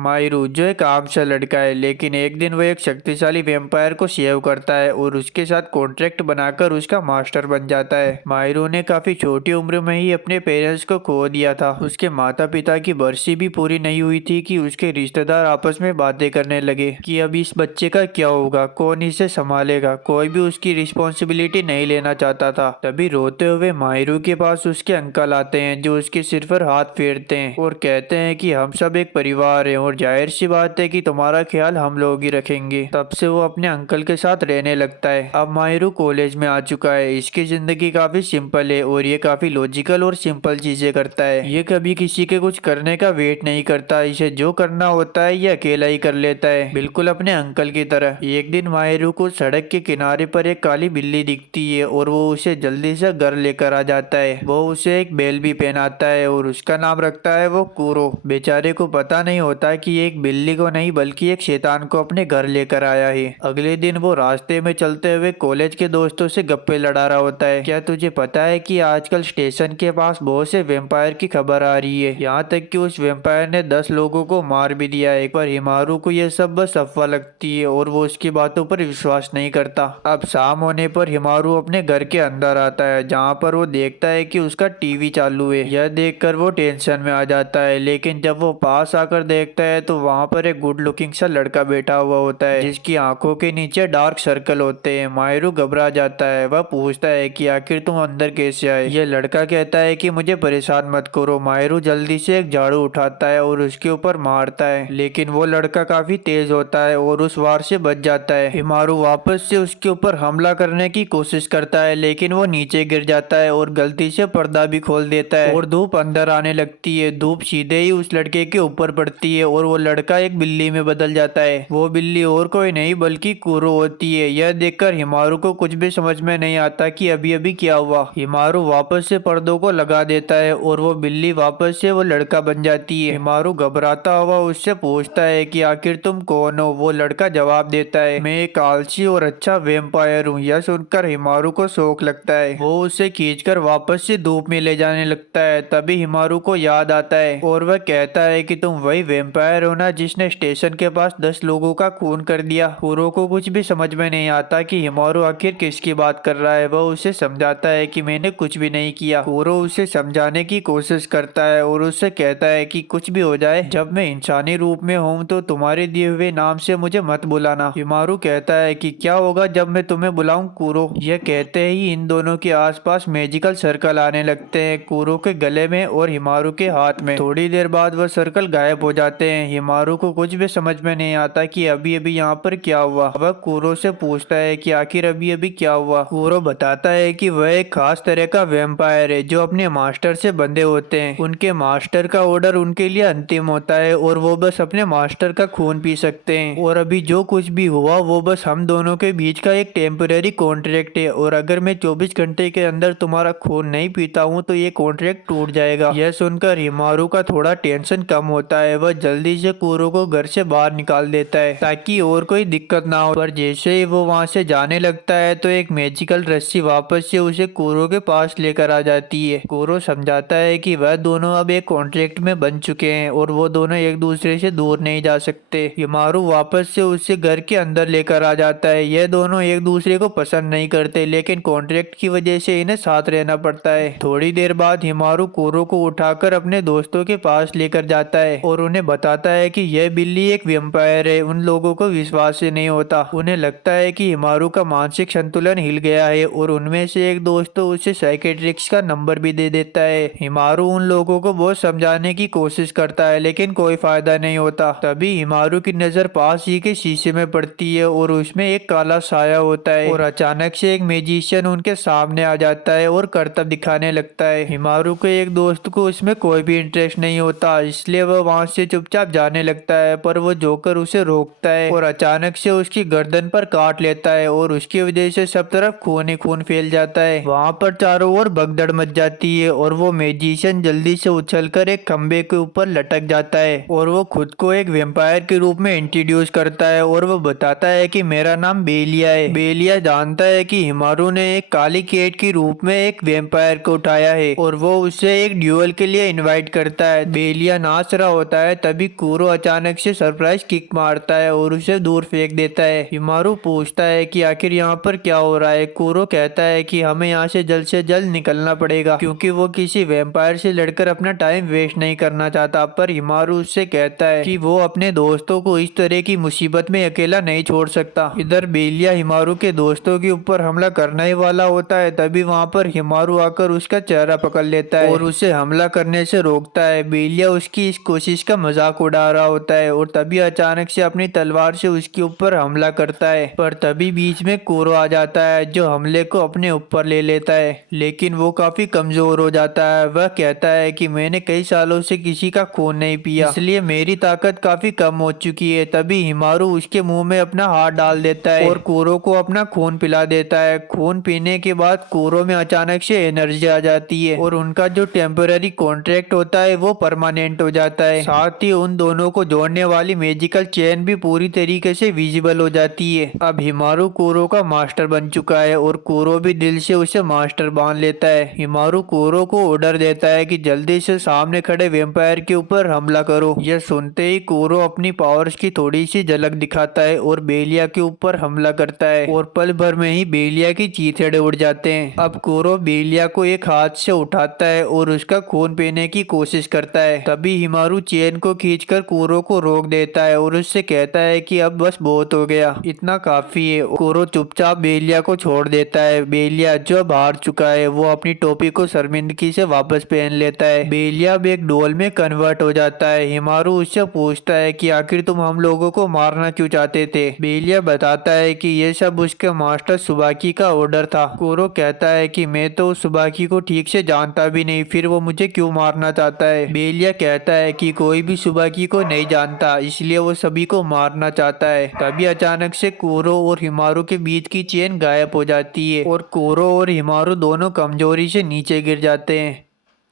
मायरू जो एक आम सा लड़का है, लेकिन एक दिन वो एक शक्तिशाली वेम्पायर को सेव करता है और उसके साथ कॉन्ट्रैक्ट बनाकर उसका मास्टर बन जाता है। मायरू ने काफी छोटी उम्र में ही अपने पेरेंट्स को खो दिया था। उसके माता पिता की बरसी भी पूरी नहीं हुई थी कि उसके रिश्तेदार आपस में बातें करने लगे कि अब इस बच्चे का क्या होगा, कौन इसे संभालेगा। कोई भी उसकी रिस्पॉन्सिबिलिटी नहीं लेना चाहता था। तभी रोते हुए मायरू के पास उसके अंकल आते हैं, जो उसके सिर पर हाथ फेरते हैं और कहते हैं कि हम सब एक परिवार है और जाहिर सी बात है कि तुम्हारा ख्याल हम लोग ही रखेंगे। तब से वो अपने अंकल के साथ रहने लगता है। अब माहिरू कॉलेज में आ चुका है। इसकी जिंदगी काफी सिंपल है और ये काफी लॉजिकल और सिंपल चीजें करता है। ये कभी किसी के कुछ करने का वेट नहीं करता। इसे जो करना होता है ये अकेला ही कर लेता है, बिल्कुल अपने अंकल की तरह। एक दिन माहिरू को सड़क के किनारे पर एक काली बिल्ली दिखती है और वो उसे जल्दी से घर लेकर आ जाता है। वो उसे एक बेल भी पहनाता है और उसका नाम रखता है वो कूरो। बेचारे को पता नहीं होता कि ये एक बिल्ली को नहीं बल्कि एक शैतान को अपने घर लेकर आया है। अगले दिन वो रास्ते में चलते हुए कॉलेज के दोस्तों से गप्पे लड़ा रहा होता है। क्या तुझे पता है कि आजकल स्टेशन के पास बहुत से वेम्पायर की खबर आ रही है, यहाँ तक कि उस वेम्पायर ने 10 लोगों को मार भी दिया है। पर हिमारू को यह सब बस अफवाह लगती है और वो उसकी बातों पर विश्वास नहीं करता। अब शाम होने पर हिमारू अपने घर के अंदर आता है, जहाँ पर वो देखता है कि उसका टीवी चालू है। यह देखकर वो टेंशन में आ जाता है, लेकिन जब वो पास आकर देखता है तो वहाँ पर एक गुड लुकिंग सा लड़का बैठा हुआ होता है, जिसकी आंखों के नीचे डार्क सर्कल होते हैं। मायरू घबरा जाता है। वह पूछता है कि आखिर तुम अंदर कैसे आए। यह लड़का कहता है कि मुझे परेशान मत करो। मायरू जल्दी से एक झाड़ू उठाता है और उसके ऊपर मारता है, लेकिन वो लड़का काफी तेज होता है और उस वार से बच जाता है। हिमारू वापस से उसके ऊपर हमला करने की कोशिश करता है, लेकिन वो नीचे गिर जाता है और गलती से पर्दा भी खोल देता है और धूप अंदर आने लगती है। धूप सीधे ही उस लड़के के ऊपर पड़ती है और वो लड़का एक बिल्ली में बदल जाता है। वो बिल्ली और कोई नहीं बल्कि कूरो होती है। यह देखकर हिमारू को कुछ भी समझ में नहीं आता कि अभी अभी क्या हुआ। हिमारू वापस से पर्दों को लगा देता है और वो बिल्ली वापस से वो लड़का बन जाती है। हिमारू घबराता हुआ उससे पूछता है कि आखिर तुम कौन हो। वो लड़का जवाब देता है, मैं एक आलसी और अच्छा वेम्पायर हूँ। यह सुनकर हिमारू को शौक लगता है। वो उसे खींचकर वापस से धूप में ले जाने लगता है। तभी हिमारू को याद आता है और वह कहता है कि तुम वही वेम्पायर हो ना जिसने स्टेशन के पास 10 लोगों का खून कर दिया। कूरो को कुछ भी समझ में नहीं आता कि हिमारू आखिर किसकी बात कर रहा है। वह उसे समझाता है कि मैंने कुछ भी नहीं किया। कूरो उसे समझाने की कोशिश करता है और उससे कहता है कि कुछ भी हो जाए, जब मैं इंसानी रूप में हूँ तो तुम्हारे दिए हुए नाम से मुझे मत बुलाना। हिमारू कहता है कि क्या होगा जब मैं तुम्हें बुलाऊं कूरो। यह कहते ही इन दोनों के आसपास मैजिकल सर्कल आने लगते हैं, कूरो के गले में और हिमारू के हाथ में। थोड़ी देर बाद वह सर्कल गायब हो जाते हैं। हिमारू को कुछ भी समझ में नहीं आता कि अभी अभी यहाँ पर क्या हुआ। वह कूरो से पूछता है कि आखिर अभी अभी क्या हुआ। कूरो बताता है कि वह एक खास तरह का वेम्पायर है जो अपने मास्टर से बंधे होते हैं। उनके मास्टर का ऑर्डर उनके लिए अंतिम होता है और वो बस अपने मास्टर का खून पी सकते हैं। और अभी जो कुछ भी हुआ वो बस हम दोनों के बीच का एक टेम्परेरी कॉन्ट्रैक्ट है और अगर मैं 24 घंटे के अंदर तुम्हारा खून नहीं पीता हूँ तो ये कॉन्ट्रैक्ट टूट जाएगा। यह सुनकर हिमारू का थोड़ा टेंशन कम होता है। वह जल्दी से कूरो को घर से बाहर निकाल देता है ताकि और कोई दिक्कत ना हो। पर जैसे ही वो वहाँ से जाने लगता है तो एक मैजिकल रस्सी वापस से उसे कूरो के पास लेकर आ जाती है। कूरो समझाता है कि वह दोनों अब एक कॉन्ट्रैक्ट में बन चुके हैं और वो दोनों एक दूसरे से दूर नहीं जा सकते। हिमारू वापस से उसे घर के अंदर लेकर आ जाता है। यह दोनों एक दूसरे को पसंद नहीं करते, लेकिन कॉन्ट्रैक्ट की वजह से इन्हें साथ रहना पड़ता है। थोड़ी देर बाद हिमारू कूरो को उठाकर अपने दोस्तों के पास लेकर जाता है और उन्हें बताता है कि यह बिल्ली एक वेम्पायर है। उन लोगों को विश्वास ही नहीं होता। उन्हें लगता है कि हिमारू का मानसिक संतुलन हिल गया है और उनमें से एक दोस्त तो उसे साइकेट्रिस्ट का नंबर भी दे देता है। हिमारू उन लोगों को बहुत समझाने की कोशिश करता है, लेकिन कोई फायदा नहीं होता। तभी हिमारू की नजर पास ही के शीशे में पड़ती है और उसमें एक काला साया होता है और अचानक से एक मैजिशियन उनके सामने आ जाता है और करतब दिखाने लगता है। हिमारू के एक दोस्त को उसमें कोई भी इंटरेस्ट नहीं होता, इसलिए वह वहाँ से चुपचाप जाने लगता है। पर वो जोकर उसे रोकता है और अचानक से उसकी गर्दन पर काट लेता है और उसकी वजह से सब तरफ खून ही खून फैल जाता है। वहाँ पर चारों ओर भगदड़ मच जाती है और वो मैजिशियन जल्दी से उछलकर एक खंबे के ऊपर लटक जाता है और वो खुद को एक वेम्पायर के रूप में इंट्रोड्यूस करता है और वो बताता है कि मेरा नाम बेलिया है। बेलिया जानता है कि हिमारू ने एक काली कैट के रूप में एक वेम्पायर को उठाया है और वो उसे एक ड्यूअल के लिए इनवाइट करता है। बेलिया नाच रहा होता है, तभी कूरो अचानक से सरप्राइज किक मारता है और उसे दूर फेंक देता है। हिमारू पूछता है कि आखिर यहाँ पर क्या हो रहा है। कूरो कहता है कि हमें यहाँ से जल्द निकलना पड़ेगा क्योंकि वो किसी वैम्पायर से लड़कर अपना टाइम वेस्ट नहीं करना चाहता। पर हिमारू उससे कहता है कि वो अपने दोस्तों को इस तरह की मुसीबत में अकेला नहीं छोड़ सकता। इधर बेलिया हिमारू के दोस्तों के ऊपर हमला करने ही वाला होता है, तभी वहाँ पर हिमारू आकर उसका चेहरा पकड़ लेता है और उसे हमला करने से रोकता है। बेलिया उसकी इस कोशिश का मजाक उड़ा रहा होता है और तभी अचानक से अपनी तलवार से उसके ऊपर हमला करता है। पर तभी बीच में कूरो आ जाता है जो हमले को अपने ऊपर ले लेता है, लेकिन वो काफी कमजोर हो जाता है। वह कहता है कि मैंने कई सालों से किसी का खून नहीं पिया, इसलिए मेरी ताकत काफी कम हो चुकी है। तभी हिमारू उसके मुंह में अपना हाथ डाल देता है और कूरो को अपना खून पिला देता है। खून पीने के बाद कूरो में अचानक से एनर्जी आ जाती है और उनका जो टेम्पररी कॉन्ट्रैक्ट होता है वो परमानेंट हो जाता है। साथ ही उन दोनों को जोड़ने वाली मैजिकल चेन भी पूरी तरीके से विजिबल हो जाती है। अब हिमारू कूरो का मास्टर बन चुका है और कूरो भी दिल से उसे मास्टर मान लेता है। हिमारू कूरो को ऑर्डर देता है कि जल्दी से सामने खड़े वैम्पायर के ऊपर हमला करो। यह सुनते ही कूरो अपनी पावर्स की थोड़ी सी झलक दिखाता है और बेलिया के ऊपर हमला करता है और पल भर में ही बेलिया की चीथड़े उड़ जाते हैं। अब कूरो बेलिया को एक हाथ से उठाता है और उसका खून पीने की कोशिश करता है। तभी हिमारू चेन को खींचकर कूरो को रोक देता है और उससे कहता है कि अब बस बहुत हो गया, इतना काफी है। कूरो चुपचाप बेलिया को छोड़ देता है। बेलिया जो अब हार चुका है वो अपनी टोपी को शर्मिंदगी से वापस पहन लेता है। बेलिया अब एक डोल में कन्वर्ट हो जाता है। हिमारू उससे पूछता है कि आखिर तुम हम लोगों को मारना क्यों चाहते थे। बेलिया बताता है कि ये सब उसके मास्टर सुबाकी का ऑर्डर था। कूरो कहता है कि मैं तो सुबाकी को ठीक से जानता भी नहीं, फिर वो मुझे क्यों मारना चाहता है। बेलिया कहता है कि कोई भी सुबाकी को नहीं जानता, इसलिए वो सभी को मारना चाहता है। तभी अचानक से कूरो और हिमारू के बीच की चेन गायब हो जाती है और कूरो और हिमारू दोनों कमजोरी से नीचे गिर जाते हैं।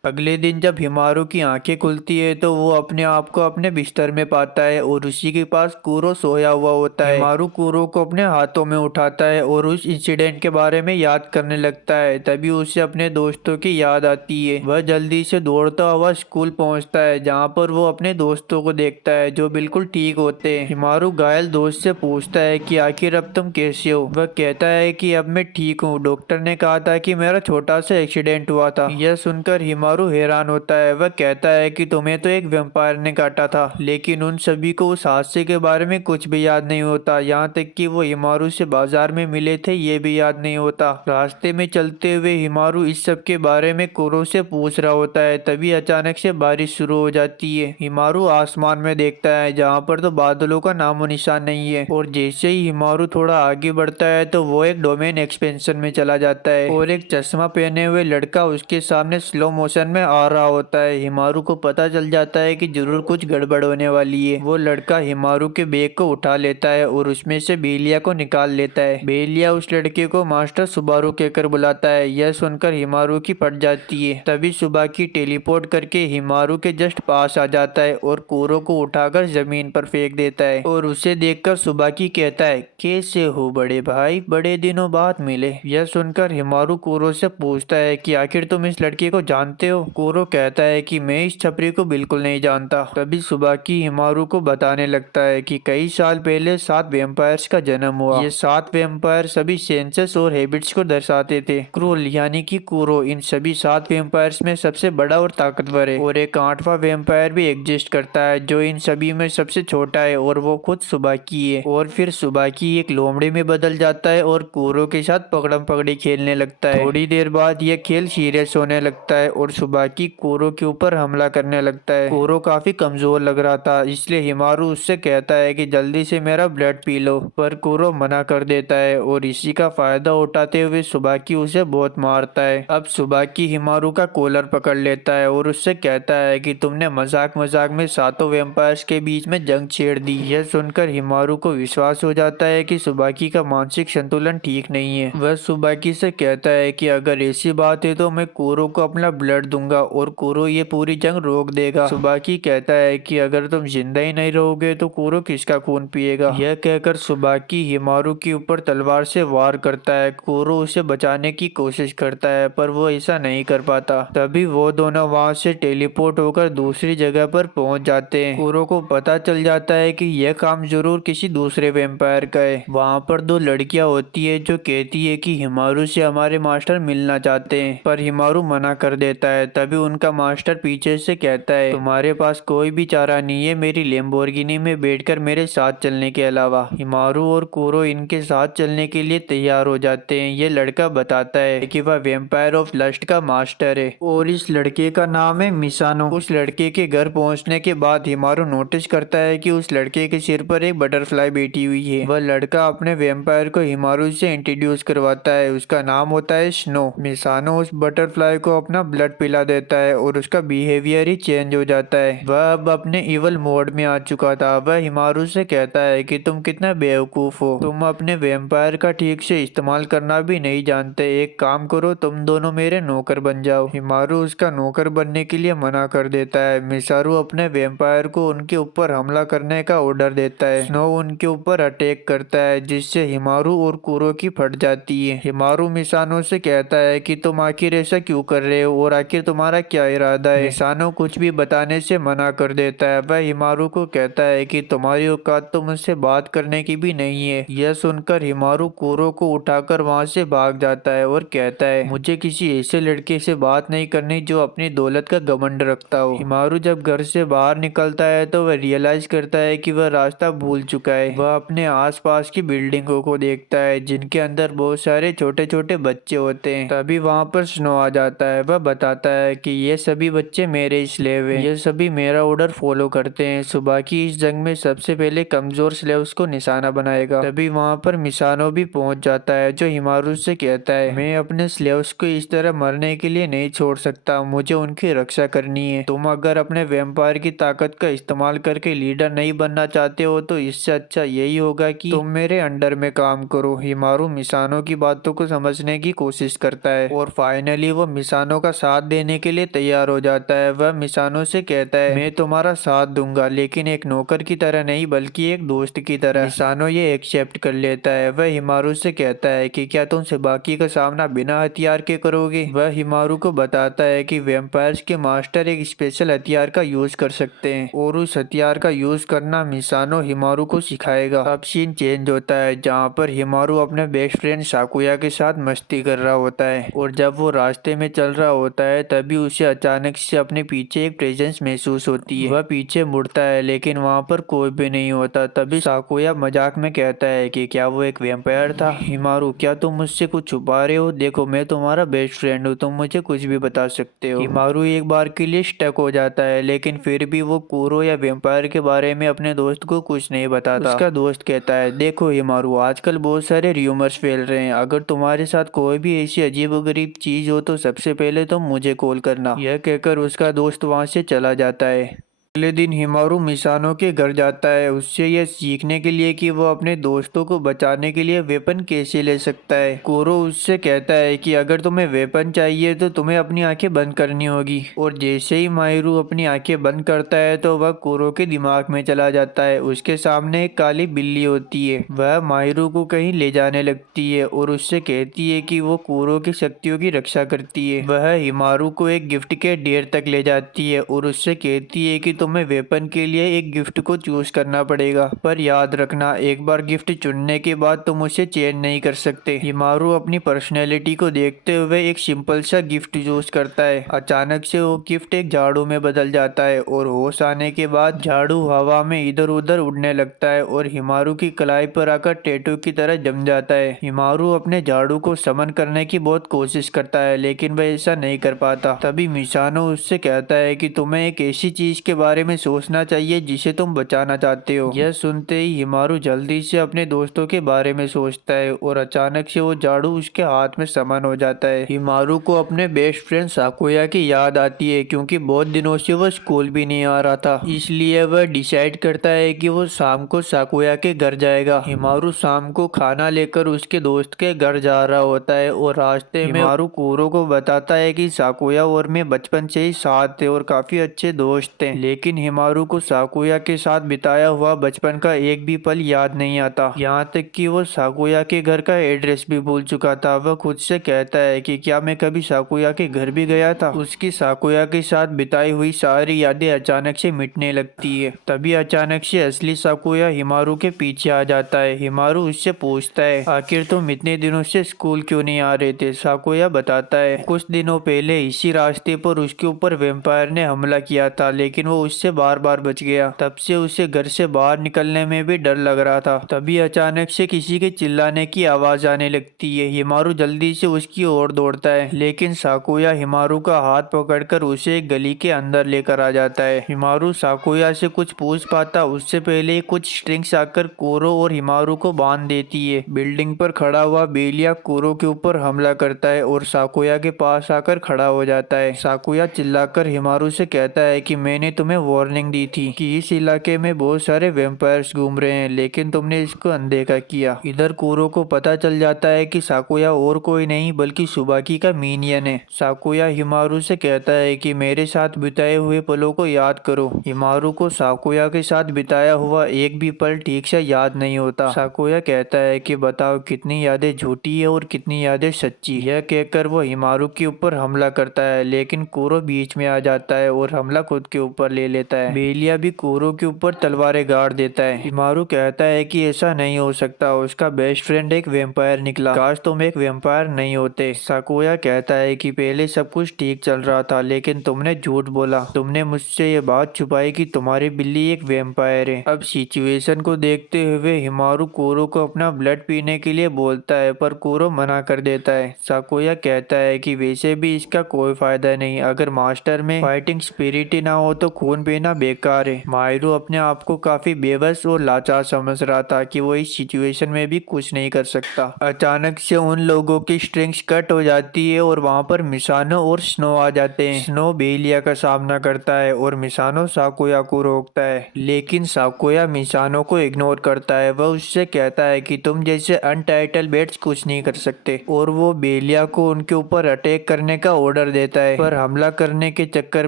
अगले दिन जब हिमारू की आंखें खुलती है तो वो अपने आप को अपने बिस्तर में पाता है और उसी के पास कूरो सोया हुआ होता है। हिमारू कूरो को अपने हाथों में उठाता है और उस इंसिडेंट के बारे में याद करने लगता है। तभी उसे अपने दोस्तों की याद आती है। वह जल्दी से दौड़ता हुआ स्कूल पहुंचता है जहाँ पर वो अपने दोस्तों को देखता है जो बिल्कुल ठीक होते हैं। हिमारू घायल दोस्त से पूछता है कि आखिर अब तुम कैसे हो। वह कहता है कि अब मैं ठीक हूँ, डॉक्टर ने कहा था कि मेरा छोटा सा एक्सीडेंट हुआ था। यह सुनकर हिमारू हैरान होता है। वह कहता है कि तुम्हें तो एक वैम्पायर ने काटा था, लेकिन उन सभी को उस हादसे के बारे में कुछ भी याद नहीं होता। यहाँ तक कि वो हिमारू से बाजार में मिले थे ये भी याद नहीं होता। रास्ते में चलते हुए हिमारू इस सब के बारे में कूरो से पूछ रहा होता है। तभी अचानक से बारिश शुरू हो जाती है। हिमारू आसमान में देखता है जहाँ पर तो बादलों का नामो निशान नहीं है और जैसे ही हिमारू थोड़ा आगे बढ़ता है तो वो एक डोमेन एक्सपेंशन में चला जाता है और एक चश्मा पहने हुए लड़का उसके सामने स्लो मोशन में आ रहा होता है। हिमारू को पता चल जाता है कि जरूर कुछ गड़बड़ होने वाली है। वो लड़का हिमारू के बैग को उठा लेता है और उसमें से बेलिया को निकाल लेता है। बेलिया उस लड़के को मास्टर सुबारू कहकर बुलाता है। यह सुनकर हिमारू की फट जाती है। तभी सुबाकी टेलीपोर्ट करके हिमारू के जस्ट पास आ जाता है और कूरो को उठाकर जमीन पर फेंक देता है और उसे देखकर सुबाकी कहता है, कैसे हो बड़े भाई, बड़े दिनों बाद मिले। यह सुनकर हिमारू कूरो से पूछता है कि आखिर तुम इस लड़के को जानते हो। कूरो कहता है कि मैं इस छपरी को बिल्कुल नहीं जानता। तभी सुबाकी हिमारू को बताने लगता है कि कई साल पहले 7 वैम्पायर्स का जन्म हुआ। ये 7 वैम्पायर सभी सेंसेस और हैबिट्स को दर्शाते थे। क्रूल यानी कि कूरो इन सभी 7 वैम्पायर्स में सबसे बड़ा और ताकतवर है और एक 8वां वैम्पायर भी एग्जिस्ट करता है जो इन सभी में सबसे छोटा है और वो खुद सुबाकी है। और फिर सुबाकी एक लोमड़े में बदल जाता है और कूरो के साथ पकड़म पकड़ी खेलने लगता है। थोड़ी देर बाद यह खेल सीरियस होने लगता है और सुबाकी कूरो के ऊपर हमला करने लगता है। कूरो काफी कमजोर लग रहा था, इसलिए हिमारू उससे कहता है कि जल्दी से मेरा ब्लड पी लो, पर कूरो मना कर देता है और इसी का फायदा उठाते हुए सुबाकी उसे बहुत मारता है। अब सुबाकी हिमारू का कॉलर पकड़ लेता है और उससे कहता है कि तुमने मजाक मजाक में 7 वैम्पायर्स के बीच में जंग छेड़ दी। यह सुनकर हिमारू को विश्वास हो जाता है कि सुबाकी का मानसिक संतुलन ठीक नहीं है। वह सुबाकी से कहता है कि अगर ऐसी बात है तो मैं कूरो को अपना ब्लड दूंगा और कुरो ये पूरी जंग रोक देगा। सुबाकी कहता है कि अगर तुम जिंदा ही नहीं रहोगे तो कुरो किसका खून पिएगा। यह कहकर सुबाकी हिमारू के ऊपर तलवार से वार करता है। कुरो उसे बचाने की कोशिश करता है पर वो ऐसा नहीं कर पाता। तभी वो दोनों वहाँ से टेलीपोर्ट होकर दूसरी जगह पर पहुंच जाते हैं। कुरो को पता चल जाता है कि यह काम जरूर किसी दूसरे वेम्पायर का है। वहाँ पर दो लड़कियां होती है जो कहती है कि हिमारू से हमारे मास्टर मिलना चाहते हैं, पर हिमारू मना कर देता है। तभी उनका मास्टर पीछे से कहता है तुम्हारे पास कोई भी चारा नहीं है मेरी लैम्बोर्गिनी में बैठकर मेरे साथ चलने के अलावा। हिमारू और कुरो इनके साथ चलने के लिए तैयार हो जाते हैं। ये लड़का बताता है कि वह वेम्पायर ऑफ लस्ट का मास्टर है और इस लड़के का नाम है मिसानो। उस लड़के के घर पहुंचने के बाद हिमारू नोटिस करता है कि उस लड़के के सिर पर एक बटरफ्लाई बैठी हुई है। वह लड़का अपने वेम्पायर को हिमारू से इंट्रोड्यूस करवाता है। उसका नाम होता है स्नो। मिसानो उस बटरफ्लाई को अपना ब्लड पिला देता है और उसका बिहेवियर ही चेंज हो जाता है। वह अब अपने इवल मोड में आ चुका था। वह हिमारू से कहता है कि तुम कितना बेवकूफ हो, तुम अपने वेम्पायर का ठीक से इस्तेमाल करना भी नहीं जानते। एक काम करो, तुम दोनों मेरे नौकर बन जाओ। हिमारू उसका नौकर बनने के लिए मना कर देता है। मिसारू अपने वेम्पायर को उनके ऊपर हमला करने का ऑर्डर देता है। स्नो उनके ऊपर अटैक करता है जिससे हिमारू और कुरो की फट जाती है। हिमारू मिसानो से कहता है कि तुम आखिर ऐसा क्यों कर रहे हो और आखिर तुम्हारा क्या इरादा है। मिसानो कुछ भी बताने से मना कर देता है। वह हिमारू को कहता है कि तुम्हारी औकात तो मुझसे बात करने की भी नहीं है। यह सुनकर हिमारू कुरो को उठाकर वहाँ से भाग जाता है और कहता है मुझे किसी ऐसे लड़के से बात नहीं करनी जो अपनी दौलत का घमंड रखता हो। हिमारू जब घर से बाहर निकलता है तो वह रियलाइज करता है कि वह रास्ता भूल चुका है। वह अपने आसपास की बिल्डिंगों को देखता है जिनके अंदर बहुत सारे छोटे छोटे बच्चे होते हैं। तभी वहाँ पर स्नो आ जाता है। वह बताता है कि ये सभी बच्चे मेरे स्लेव हैं। ये सभी मेरा ऑर्डर फॉलो करते हैं। सुबह की इस जंग में सबसे पहले कमजोर स्लेव्स को निशाना बनाएगा। तभी वहाँ पर मिसानो भी पहुंच जाता है जो हिमारू से कहता है मैं अपने स्लेव्स को इस तरह मरने के लिए नहीं छोड़ सकता, मुझे उनकी रक्षा करनी है। तुम अगर अपने वेम्पायर की ताकत का इस्तेमाल करके लीडर नहीं बनना चाहते हो तो इससे अच्छा यही होगा कि तुम मेरे अंडर में काम करो। हिमारू मिसानो की बातों को समझने की कोशिश करता है और फाइनली वो मिसानो का साथ देने के लिए तैयार हो जाता है। वह मिसानो से कहता है मैं तुम्हारा साथ दूंगा लेकिन एक नौकर की तरह नहीं बल्कि एक दोस्त की तरह। मिसानो ये एक्सेप्ट कर लेता है। वह हिमारू से कहता है कि क्या तुम बाकी का सामना बिना हथियार के करोगे। वह हिमारू को बताता है कि वेम्पायर्स के मास्टर एक स्पेशल हथियार का यूज कर सकते हैं और उस हथियार का यूज करना मिसानो हिमारू को सिखाएगा। अब सीन चेंज होता है जहाँ पर हिमारू अपने बेस्ट फ्रेंड साकुया के साथ मस्ती कर रहा होता है और जब वो रास्ते में चल रहा होता है तभी उसे अचानक से अपने पीछे एक प्रेजेंस महसूस होती है। वह पीछे मुड़ता है लेकिन वहाँ पर कोई भी नहीं होता। तभी साकुया मजाक में कहता है कि क्या वो एक वेम्पायर था। हिमारू क्या तुम मुझसे कुछ छुपा रहे हो, देखो मैं तुम्हारा बेस्ट फ्रेंड हूँ, तुम मुझे कुछ भी बता सकते हो। हिमारू एक बार के लिए स्टक हो जाता है लेकिन फिर भी वो कुरो या वेम्पायर के बारे में अपने दोस्त को कुछ नहीं बताता। उसका दोस्त कहता है देखो हिमारू आजकल बहुत सारे र्यूमर्स फैल रहे हैं, अगर तुम्हारे साथ कोई भी ऐसी अजीबोगरीब चीज हो तो सबसे पहले तुम मुझे कॉल करना। यह कहकर उसका दोस्त वहाँ से चला जाता है। अगले दिन हिमारू मिसानो के घर जाता है उससे यह सीखने के लिए कि वो अपने दोस्तों को बचाने के लिए वेपन कैसे ले सकता है। कुरो उससे कहता है कि अगर तुम्हें वेपन चाहिए तो तुम्हें अपनी आंखें बंद करनी होगी और जैसे ही माहिरू अपनी आंखें बंद करता है तो वह कुरो के दिमाग में चला जाता है। उसके सामने एक काली बिल्ली होती है। वह माहिरू को कहीं ले जाने लगती है और उससे कहती है कि वो कुरो की शक्तियों की रक्षा करती है। वह हिमारू को एक गिफ्ट के ढेर तक ले जाती है और उससे कहती है कि तुम्हें वेपन के लिए एक गिफ्ट को चूज करना पड़ेगा, पर याद रखना एक बार गिफ्ट चुनने के बाद तुम उसे चेंज नहीं कर सकते। हिमारू अपनी पर्सनैलिटी को देखते हुए एक सिंपल सा गिफ्ट चूज करता है। अचानक से वो गिफ्ट एक झाड़ू में बदल जाता है और होश आने के बाद झाड़ू हवा में इधर उधर उड़ने लगता है और हिमारू की कलाई पर आकर टैटू की तरह जम जाता है। हिमारू अपने झाड़ू को समन करने की बहुत कोशिश करता है लेकिन वह ऐसा नहीं कर पाता। तभी मिसानो उससे कहता है कि तुम्हें एक ऐसी चीज के बारे में सोचना चाहिए जिसे तुम बचाना चाहते हो। यह सुनते ही हिमारू जल्दी से अपने दोस्तों के बारे में सोचता है और अचानक से वो झाड़ू उसके हाथ में समन हो जाता है। हिमारू को अपने बेस्ट फ्रेंड साकुया की याद आती है क्योंकि बहुत दिनों से वह स्कूल भी नहीं आ रहा था, इसलिए वह डिसाइड करता है कि वो शाम को साकुया के घर जाएगा। हिमारू शाम को खाना लेकर उसके दोस्त के घर जा रहा होता है और रास्ते में हिमारू कूरो को बताता है कि साकुया और मैं बचपन से ही साथ थे और काफी अच्छे दोस्त थे, लेकिन हिमारू को साकुया के साथ बिताया हुआ बचपन का एक भी पल याद नहीं आता। यहाँ तक कि वो साकुया के घर का एड्रेस भी भूल चुका था। वह खुद से कहता है कि क्या मैं कभी साकुया के घर भी गया था। उसकी साकुया के साथ बिताई हुई सारी यादें अचानक से मिटने लगती है। तभी अचानक से असली साकुया हिमारू के पीछे आ जाता है। हिमारू उससे पूछता है, आखिर तुम इतने दिनों से स्कूल क्यों नहीं आ रहे थे। साकुया बताता है, कुछ दिनों पहले इसी रास्ते पर उसके ऊपर वेम्पायर ने हमला किया था, लेकिन वो उससे बार बार बच गया। तब से उसे घर से बाहर निकलने में भी डर लग रहा था। तभी अचानक से किसी के चिल्लाने की आवाज आने लगती है। हिमारू जल्दी से उसकी ओर दौड़ता है, लेकिन साकुया हिमारू का हाथ पकड़कर उसे एक गली के अंदर लेकर आ जाता है। हिमारू साकुया से कुछ पूछ पाता उससे पहले कुछ स्ट्रिंग्स आकर कोरो और हिमारू को बांध देती है। बिल्डिंग पर खड़ा हुआ बेलिया कोरो के ऊपर हमला करता है और साकुया के पास आकर खड़ा हो जाता है। साकुया चिल्लाकर हिमारू से कहता है कि मैंने तुम्हें वार्निंग दी थी कि इस इलाके में बहुत सारे वेम्पायर्स घूम रहे हैं, लेकिन तुमने इसको अनदेखा किया। इधर कोरो को पता चल जाता है कि साकुया और कोई नहीं बल्कि सुबाकी का मीनियन है। साकुया हिमारू से कहता है कि मेरे साथ बिताए हुए पलों को याद करो। हिमारू को साकुया के साथ बिताया हुआ एक भी पल ठीक से याद नहीं होता। साकुया कहता है कि बताओ कितनी यादें झूठी है और कितनी यादें सच्ची। यह कहकर वो हिमारू के ऊपर हमला करता है, लेकिन कोरो बीच में आ जाता है और हमला खुद के ऊपर ले लेता है। बेलिया भी कोरो के ऊपर तलवारें गाड़ देता है। हिमारू कहता है कि ऐसा नहीं हो सकता, उसका बेस्ट फ्रेंड एक वेम्पायर निकला, काश तुम एक वेम्पायर नहीं होते। साकुया कहता है कि पहले सब कुछ ठीक चल रहा था, लेकिन तुमने झूठ बोला। तुमने मुझसे ये बात छुपाई कि तुम्हारी बिल्ली एक वेम्पायर है। अब सिचुएशन को देखते हुए हिमारू कोरो को अपना ब्लड पीने के लिए बोलता है, पर कोरो मना कर देता है। साकुया कहता है कि वैसे भी इसका कोई फायदा नहीं, अगर मास्टर में फाइटिंग स्पिरिट ही ना हो तो खून पीना बेकार है। माहिरू अपने आप को काफी बेबस और लाचार समझ रहा था कि वो इस सिचुएशन में भी कुछ नहीं कर सकता। अचानक से उन लोगों की स्ट्रिंग्स कट हो जाती है और वहाँ पर मिसानो और स्नो आ जाते हैं। स्नो बेलिया का सामना करता है और मिसानो साकुया को रोकता है, लेकिन साकुया मिसानो को इग्नोर करता है। वह उससे कहता है कि तुम जैसे अनटाइटल बेट्स कुछ नहीं कर सकते, और वो बेलिया को उनके ऊपर अटैक करने का ऑर्डर देता है। पर हमला करने के चक्कर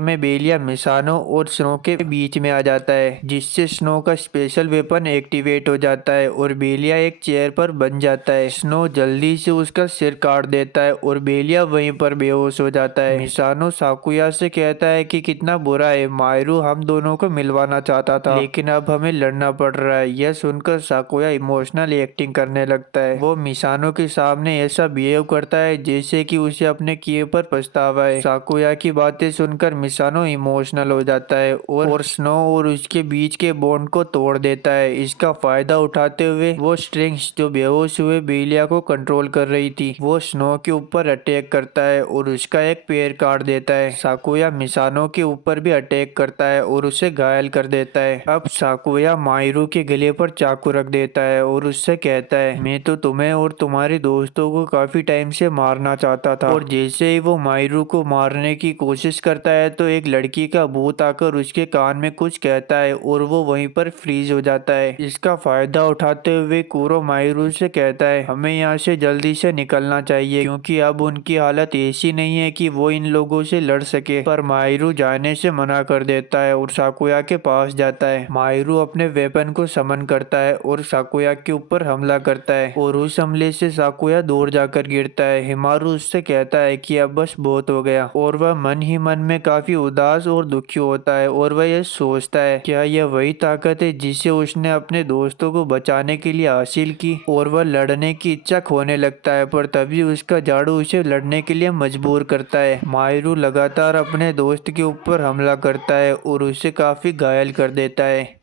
में बेलिया मिसानो और स्नो के बीच में आ जाता है, जिससे स्नो का स्पेशल वेपन एक्टिवेट हो जाता है और बेलिया एक चेयर पर बन जाता है। स्नो जल्दी से उसका सिर काट देता है और बेलिया वहीं पर बेहोश हो जाता है। मिसानो साकुया से कहता है कि कितना बुरा है, माहिरू हम दोनों को मिलवाना चाहता था, लेकिन अब हमें लड़ना पड़ रहा है। यह सुनकर साकुया इमोशनल एक्टिंग करने लगता है। वो मिसानो के सामने ऐसा बिहेव करता है जैसे कि उसे अपने किए पर पछतावा है। साकुया की बातें सुनकर मिसानो इमोशनल हो जाता है और स्नो और उसके बीच के बॉन्ड को तोड़ देता है। इसका फायदा उठाते हुए वो स्ट्रिंग्स जो बेहोश हुए बेलिया को कंट्रोल कर रही थी, वो स्नो के ऊपर अटैक करता है और उसका एक पैर काट देता है। साकुया मिसानो के ऊपर भी अटैक करता है और उसे घायल कर देता है। अब साकुया माहिरू के गले पर चाकू रख देता है और उससे कहता है, मैं तो तुम्हें और तुम्हारे दोस्तों को काफी टाइम से मारना चाहता था। और जैसे ही वो माहिरू को मारने की कोशिश करता है तो एक लड़की का भूत आकर उसके कान में कुछ कहता है और वो वहीं पर फ्रीज हो जाता है। इसका फायदा उठाते हुए कोरो माहिरू से कहता है, हमें यहाँ से जल्दी से निकलना चाहिए क्योंकि अब उनकी हालत ऐसी नहीं है कि वो इन लोगों से लड़ सके। पर माहिरू जाने से मना कर देता है और साकुया के पास जाता है। माहिरू अपने वेपन को समन करता है और साकुया के ऊपर हमला करता है और उस हमले से साकुया दूर जाकर गिरता है। हिमारू उससे कहता है कि अब बस बहुत हो गया, और वह मन ही मन में काफी उदास और दुखी होता है और वह यह सोचता है क्या यह वही ताकत है जिसे उसने अपने दोस्तों को बचाने के लिए हासिल की। और वह लड़ने की इच्छा खोने लगता है, पर तभी उसका झाड़ू उसे लड़ने के लिए मजबूर करता है। माहिरू लगातार अपने दोस्त के ऊपर हमला करता है और उसे काफी घायल कर देता है।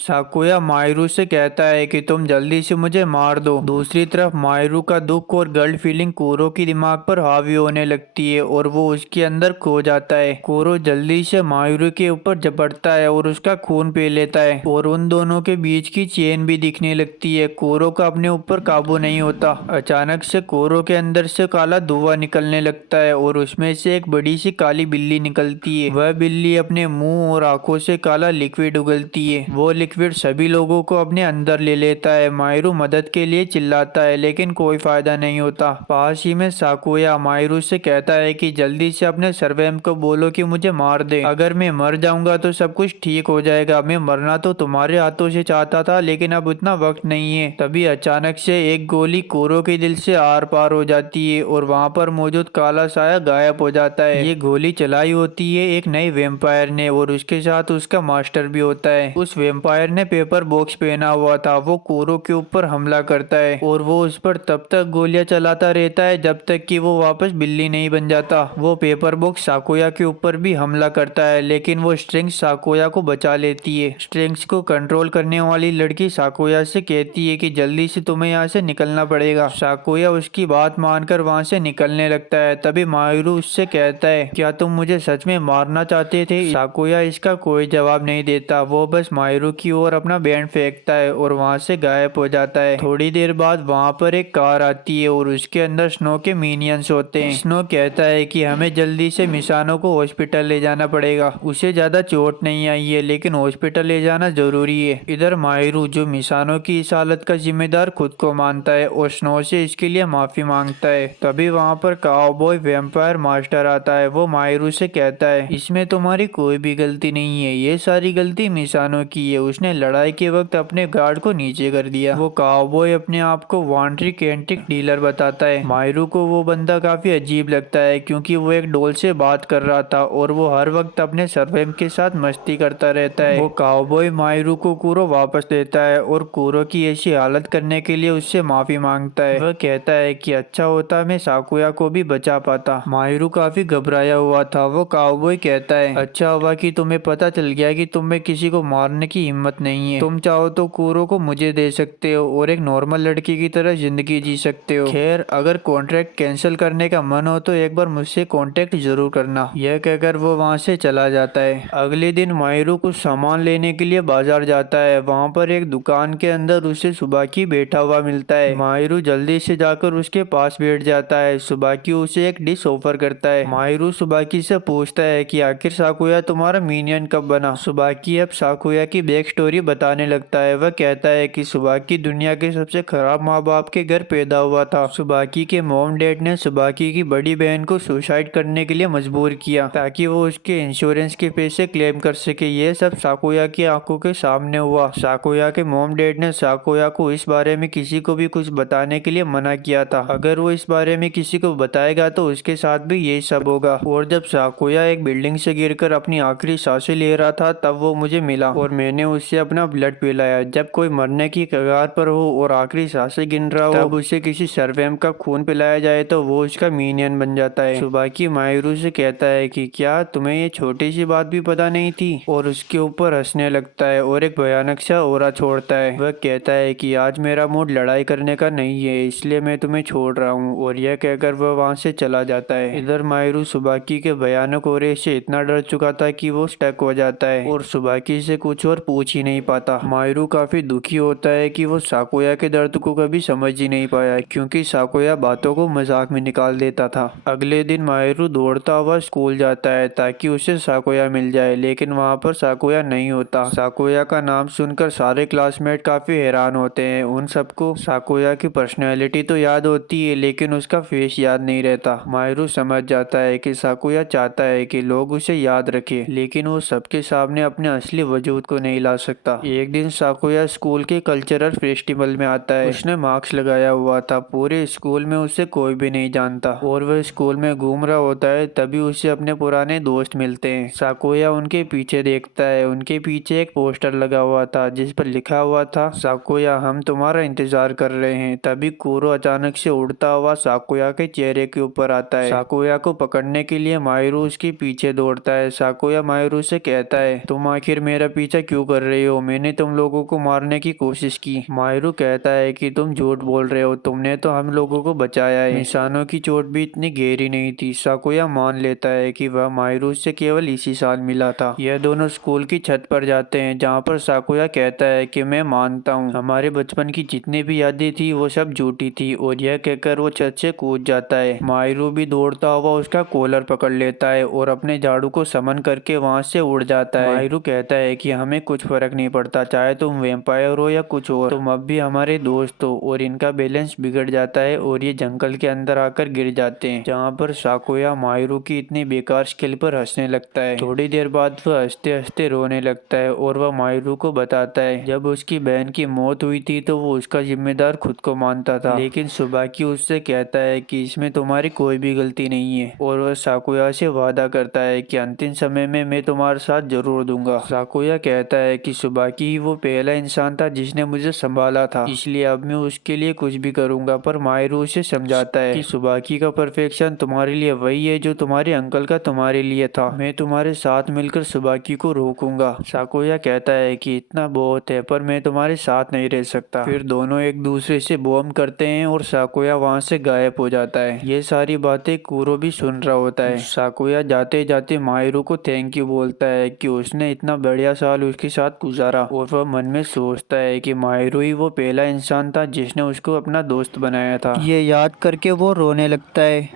साकुया मायरू से कहता है कि तुम जल्दी से मुझे मार दो। दूसरी तरफ मायरू का दुख और गल्ट फीलिंग कोरो की दिमाग पर हावी होने लगती है और वो उसके अंदर खो जाता है। कोरो जल्दी से मायरू के ऊपर झपटता है और उसका खून पी लेता है और उन दोनों के बीच की चेन भी दिखने लगती है। कोरो का अपने ऊपर काबू नहीं होता। अचानक से कोरो के अंदर से काला धुआं निकलने लगता है और उसमें से एक बड़ी सी काली बिल्ली निकलती है। वह बिल्ली अपने मुंह और आंखों से काला लिक्विड उगलती है। वो लिक्विड सभी लोगों को अपने अंदर ले लेता है। मायरू मदद के लिए चिल्लाता है लेकिन कोई फायदा नहीं होता। पास ही में साकुया मायरू से कहता है कि जल्दी से अपने सर्वेम को बोलो कि मुझे मार दे। अगर मैं मर जाऊंगा तो सब कुछ ठीक हो जाएगा। मैं मरना तो तुम्हारे हाथों से चाहता था लेकिन अब उतना वक्त नहीं है। तभी अचानक से एक गोली कोरो के दिल से आर पार हो जाती है और वहाँ पर मौजूद काला साया गायब हो जाता है। ये गोली चलाई होती है एक नई वेम्पायर ने और उसके साथ उसका मास्टर भी होता है। उस वेम्पायर ने पेपर बॉक्स पहना हुआ था। वो कोरो के ऊपर हमला करता है और वो उस पर तब तक गोलियां चलाता रहता है जब तक कि वो वापस बिल्ली नहीं बन जाता। वो पेपर बॉक्स साकुया के ऊपर भी हमला करता है लेकिन वो स्ट्रिंग्स साकुया को बचा लेती है। स्ट्रिंग्स को कंट्रोल करने वाली लड़की साकुया से कहती है कि जल्दी से तुम्हें यहाँ से निकलना पड़ेगा। साकुया उसकी बात मानकर वहाँ से निकलने लगता है। तभी मायरू उससे कहता है क्या तुम मुझे सच में मारना चाहते थे? साकुया इसका कोई जवाब नहीं देता। वो बस मायरू की ओर अपना बैंड फेंकता है और वहाँ से गायब हो जाता है। थोड़ी देर बाद वहाँ पर एक कार आती है और उसके अंदर स्नो के मिनियंस होते हैं। स्नो कहता है कि हमें जल्दी से मिसानो को हॉस्पिटल ले जाना पड़ेगा। उसे ज्यादा चोट नहीं आई है लेकिन हॉस्पिटल ले जाना जरूरी है। इधर मायरू जो मिसानो की इस हालत का जिम्मेदार खुद को मानता है और स्नो से इसके लिए माफी मांगता है। तभी वहाँ पर काउबॉय वैम्पायर मास्टर आता है। वो मायरू से कहता है इसमें तुम्हारी कोई भी गलती नहीं है। ये सारी गलती मिसानो की है। उसने लड़ाई के वक्त अपने गार्ड को नीचे कर दिया। वो काउबॉय अपने आप को वांट्री कैंटिक डीलर बताता है। मायरू को वो बंदा काफी अजीब लगता है क्योंकि वो एक डॉल से बात कर रहा था और वो हर वक्त अपने सर्वेम के साथ मस्ती करता रहता है। वो काउबॉय मायरू को कुरो वापस देता है और कुरो की ऐसी हालत करने के लिए उससे माफी मांगता है। वह कहता है कि अच्छा होता मैं साकुया को भी बचा पाता। मायरू काफी घबराया हुआ था। वो काउबॉय कहता है अच्छा हुआ कि तुम्हें पता चल गया कि तुम में किसी को मारने की हिम्मत नहीं है। तुम चाहो तो कुरो को मुझे दे सकते हो और एक नॉर्मल लड़की की तरह जिंदगी जी सकते हो। खैर अगर कॉन्ट्रैक्ट कैंसिल करने का मन हो तो एक बार मुझसे कॉन्टेक्ट जरूर करना। यह कहकर वो वहाँ से चला जाता है। अगले दिन मायरू कुछ सामान लेने के लिए बाजार जाता है। वहाँ पर एक दुकान के अंदर उसे सुबाकी बैठा हुआ मिलता है। मायरू जल्दी से जाकर उसके पास बैठ जाता है। सुबाकी उसे एक डिश ऑफर करता है। मायरू सुबाकी से पूछता है कि आखिर साकुया तुम्हारा मिनियन कब बना? सुबाकी अब साकुया की बैक स्टोरी बताने लगता है। वह कहता है कि सुबाकी दुनिया के सबसे खराब माँ बाप के घर पैदा हुआ था। सुबाकी के मॉम डैड ने सुबाकी की बड़ी बहन को सुसाइड करने के लिए मजबूर किया ताकि वो उसके इंश्योरेंस के पैसे क्लेम कर सके। ये सब साकुया की आंखों के सामने हुआ। साकुया के मॉम डैड ने साकुया को इस बारे में किसी को भी कुछ बताने के लिए मना किया था। अगर वो इस बारे में किसी को बताएगा तो उसके साथ भी यही सब होगा। और जब साकुया एक बिल्डिंग से गिरकर अपनी आखिरी सांसें ले रहा था तब वो मुझे मिला और मैंने उससे अपना ब्लड पिलाया। जब कोई मरने की कगार पर हो और आखिरी सांसें गिन रहा हो तब उसे किसी सर्वेम का खून पिलाया जाए तो वो उसका मिनियन बन जाता है। सुबाकी मायरू से कहता है कि क्या तुम्हें ये छोटी सी बात भी पता नहीं थी? और उसके ऊपर हंसने लगता है और एक भयानक सा ओरा छोड़ता है। वह कहता है कि आज मेरा मूड लड़ाई करने का नहीं है इसलिए मैं तुम्हें छोड़ रहा हूँ और यह कहकर वह वहाँ से चला जाता है। इधर मायरू सुबाकी के भयानक ओरे से इतना डर चुका था कि वो स्टक हो जाता है और सुबाकी से कुछ और पूछ ही नहीं पाता। मायरू काफी दुखी होता है कि वो साकुया के दर्द को कभी समझ ही नहीं पाया क्योंकि साकुया बातों को मजाक में निकाल देता था। अगले दिन मायरू दौड़ता हुआ स्कूल जाता है ताकि उसे साकुया मिल जाए लेकिन वहाँ पर साकुया नहीं होता। साकुया का नाम सुनकर सारे क्लासमेट काफी हैरान होते हैं। उन सबको साकुया की पर्सनैलिटी तो याद होती है लेकिन उसका फेस याद नहीं रहता। मायरू समझ जाता है कि साकुया चाहता है कि लोग उसे याद रखें लेकिन वो सबके सामने अपने असली वजूद को नहीं ला सकता। एक दिन साकुया स्कूल के कल्चरल फेस्टिवल में आता है। उसने मास्क लगाया हुआ था। पूरे स्कूल में उसे कोई भी नहीं जानता और वह स्कूल में घूम रहा होता है तभी उसे अपने पुराने दोस्त मिलते हैं। साकुया उनके पीछे देखता है। उनके पीछे एक पोस्टर लगा हुआ था जिस पर लिखा हुआ था साकुया हम तुम्हारा इंतजार कर रहे हैं। तभी कुरो अचानक से उड़ता हुआ साकुया के चेहरे के ऊपर आता है। साकुया को पकड़ने के लिए मायरू उसके पीछे दौड़ता है। साकुया मायरू से कहता है तुम आखिर मेरा पीछा क्यों कर कर रहे हो? मैंने तुम लोगों को मारने की कोशिश की। माहिरू कहता है कि तुम झूठ बोल रहे हो, तुमने तो हम लोगों को बचाया है। निशानों की चोट भी इतनी गहरी नहीं थी। साकुया मान लेता है कि वह माहिरू से केवल इसी साल मिला था। यह दोनों स्कूल की छत पर जाते हैं, जहाँ पर साकुया कहता है कि मैं मानता हूँ हमारे बचपन की जितनी भी यादें थी वो सब झूठी थी, और यह कहकर वो छत से कूद जाता है। माहिरू भी दौड़ता हुआ उसका कॉलर पकड़ लेता है और अपने झाड़ू को समन करके वहाँ से उड़ जाता है। माहिरू कहता है कि हमें कुछ फर्क नहीं पड़ता, चाहे तुम वैम्पायर हो या कुछ और, तुम अब भी हमारे दोस्त हो। और इनका बैलेंस बिगड़ जाता है और ये जंगल के अंदर आकर गिर जाते हैं, जहाँ पर साकुया माहिरू की इतनी बेकार स्किल पर हंसने लगता है। थोड़ी देर बाद वह हंसते हंसते रोने लगता है और वह माहिरू को बताता है जब उसकी बहन की मौत हुई थी तो वो उसका जिम्मेदार खुद को मानता था, लेकिन सुबाकी उससे कहता है कि इसमें तुम्हारी कोई भी गलती नहीं है। और वह साकुया से वादा करता है कि अंतिम समय में मैं तुम्हारे साथ जरूर दूंगा। साकुया कहता है कि सुबाकी ही वो पहला इंसान था जिसने मुझे संभाला था, इसलिए अब मैं उसके लिए कुछ भी करूंगा। पर माहिरू उसे समझाता है कि सुबाकी का परफेक्शन तुम्हारे लिए वही है जो तुम्हारे अंकल का तुम्हारे लिए था। मैं तुम्हारे साथ मिलकर सुबाकी को रोकूंगा। साकुया कहता है कि इतना बहुत है, पर मैं तुम्हारे साथ नहीं रह सकता। फिर दोनों एक दूसरे से बॉम्ब करते हैं और साकुया वहाँ से गायब हो जाता है। ये सारी बातें कूरो भी सुन रहा होता है। साकुया जाते जाते माहिरू को थैंक यू बोलता है कि उसने इतना बढ़िया साल उसके साथ गुजारा, और वह मन में सोचता है कि माहिरू ही वो पहला इंसान था जिसने उसको अपना दोस्त बनाया था। ये याद करके वो रोने लगता है।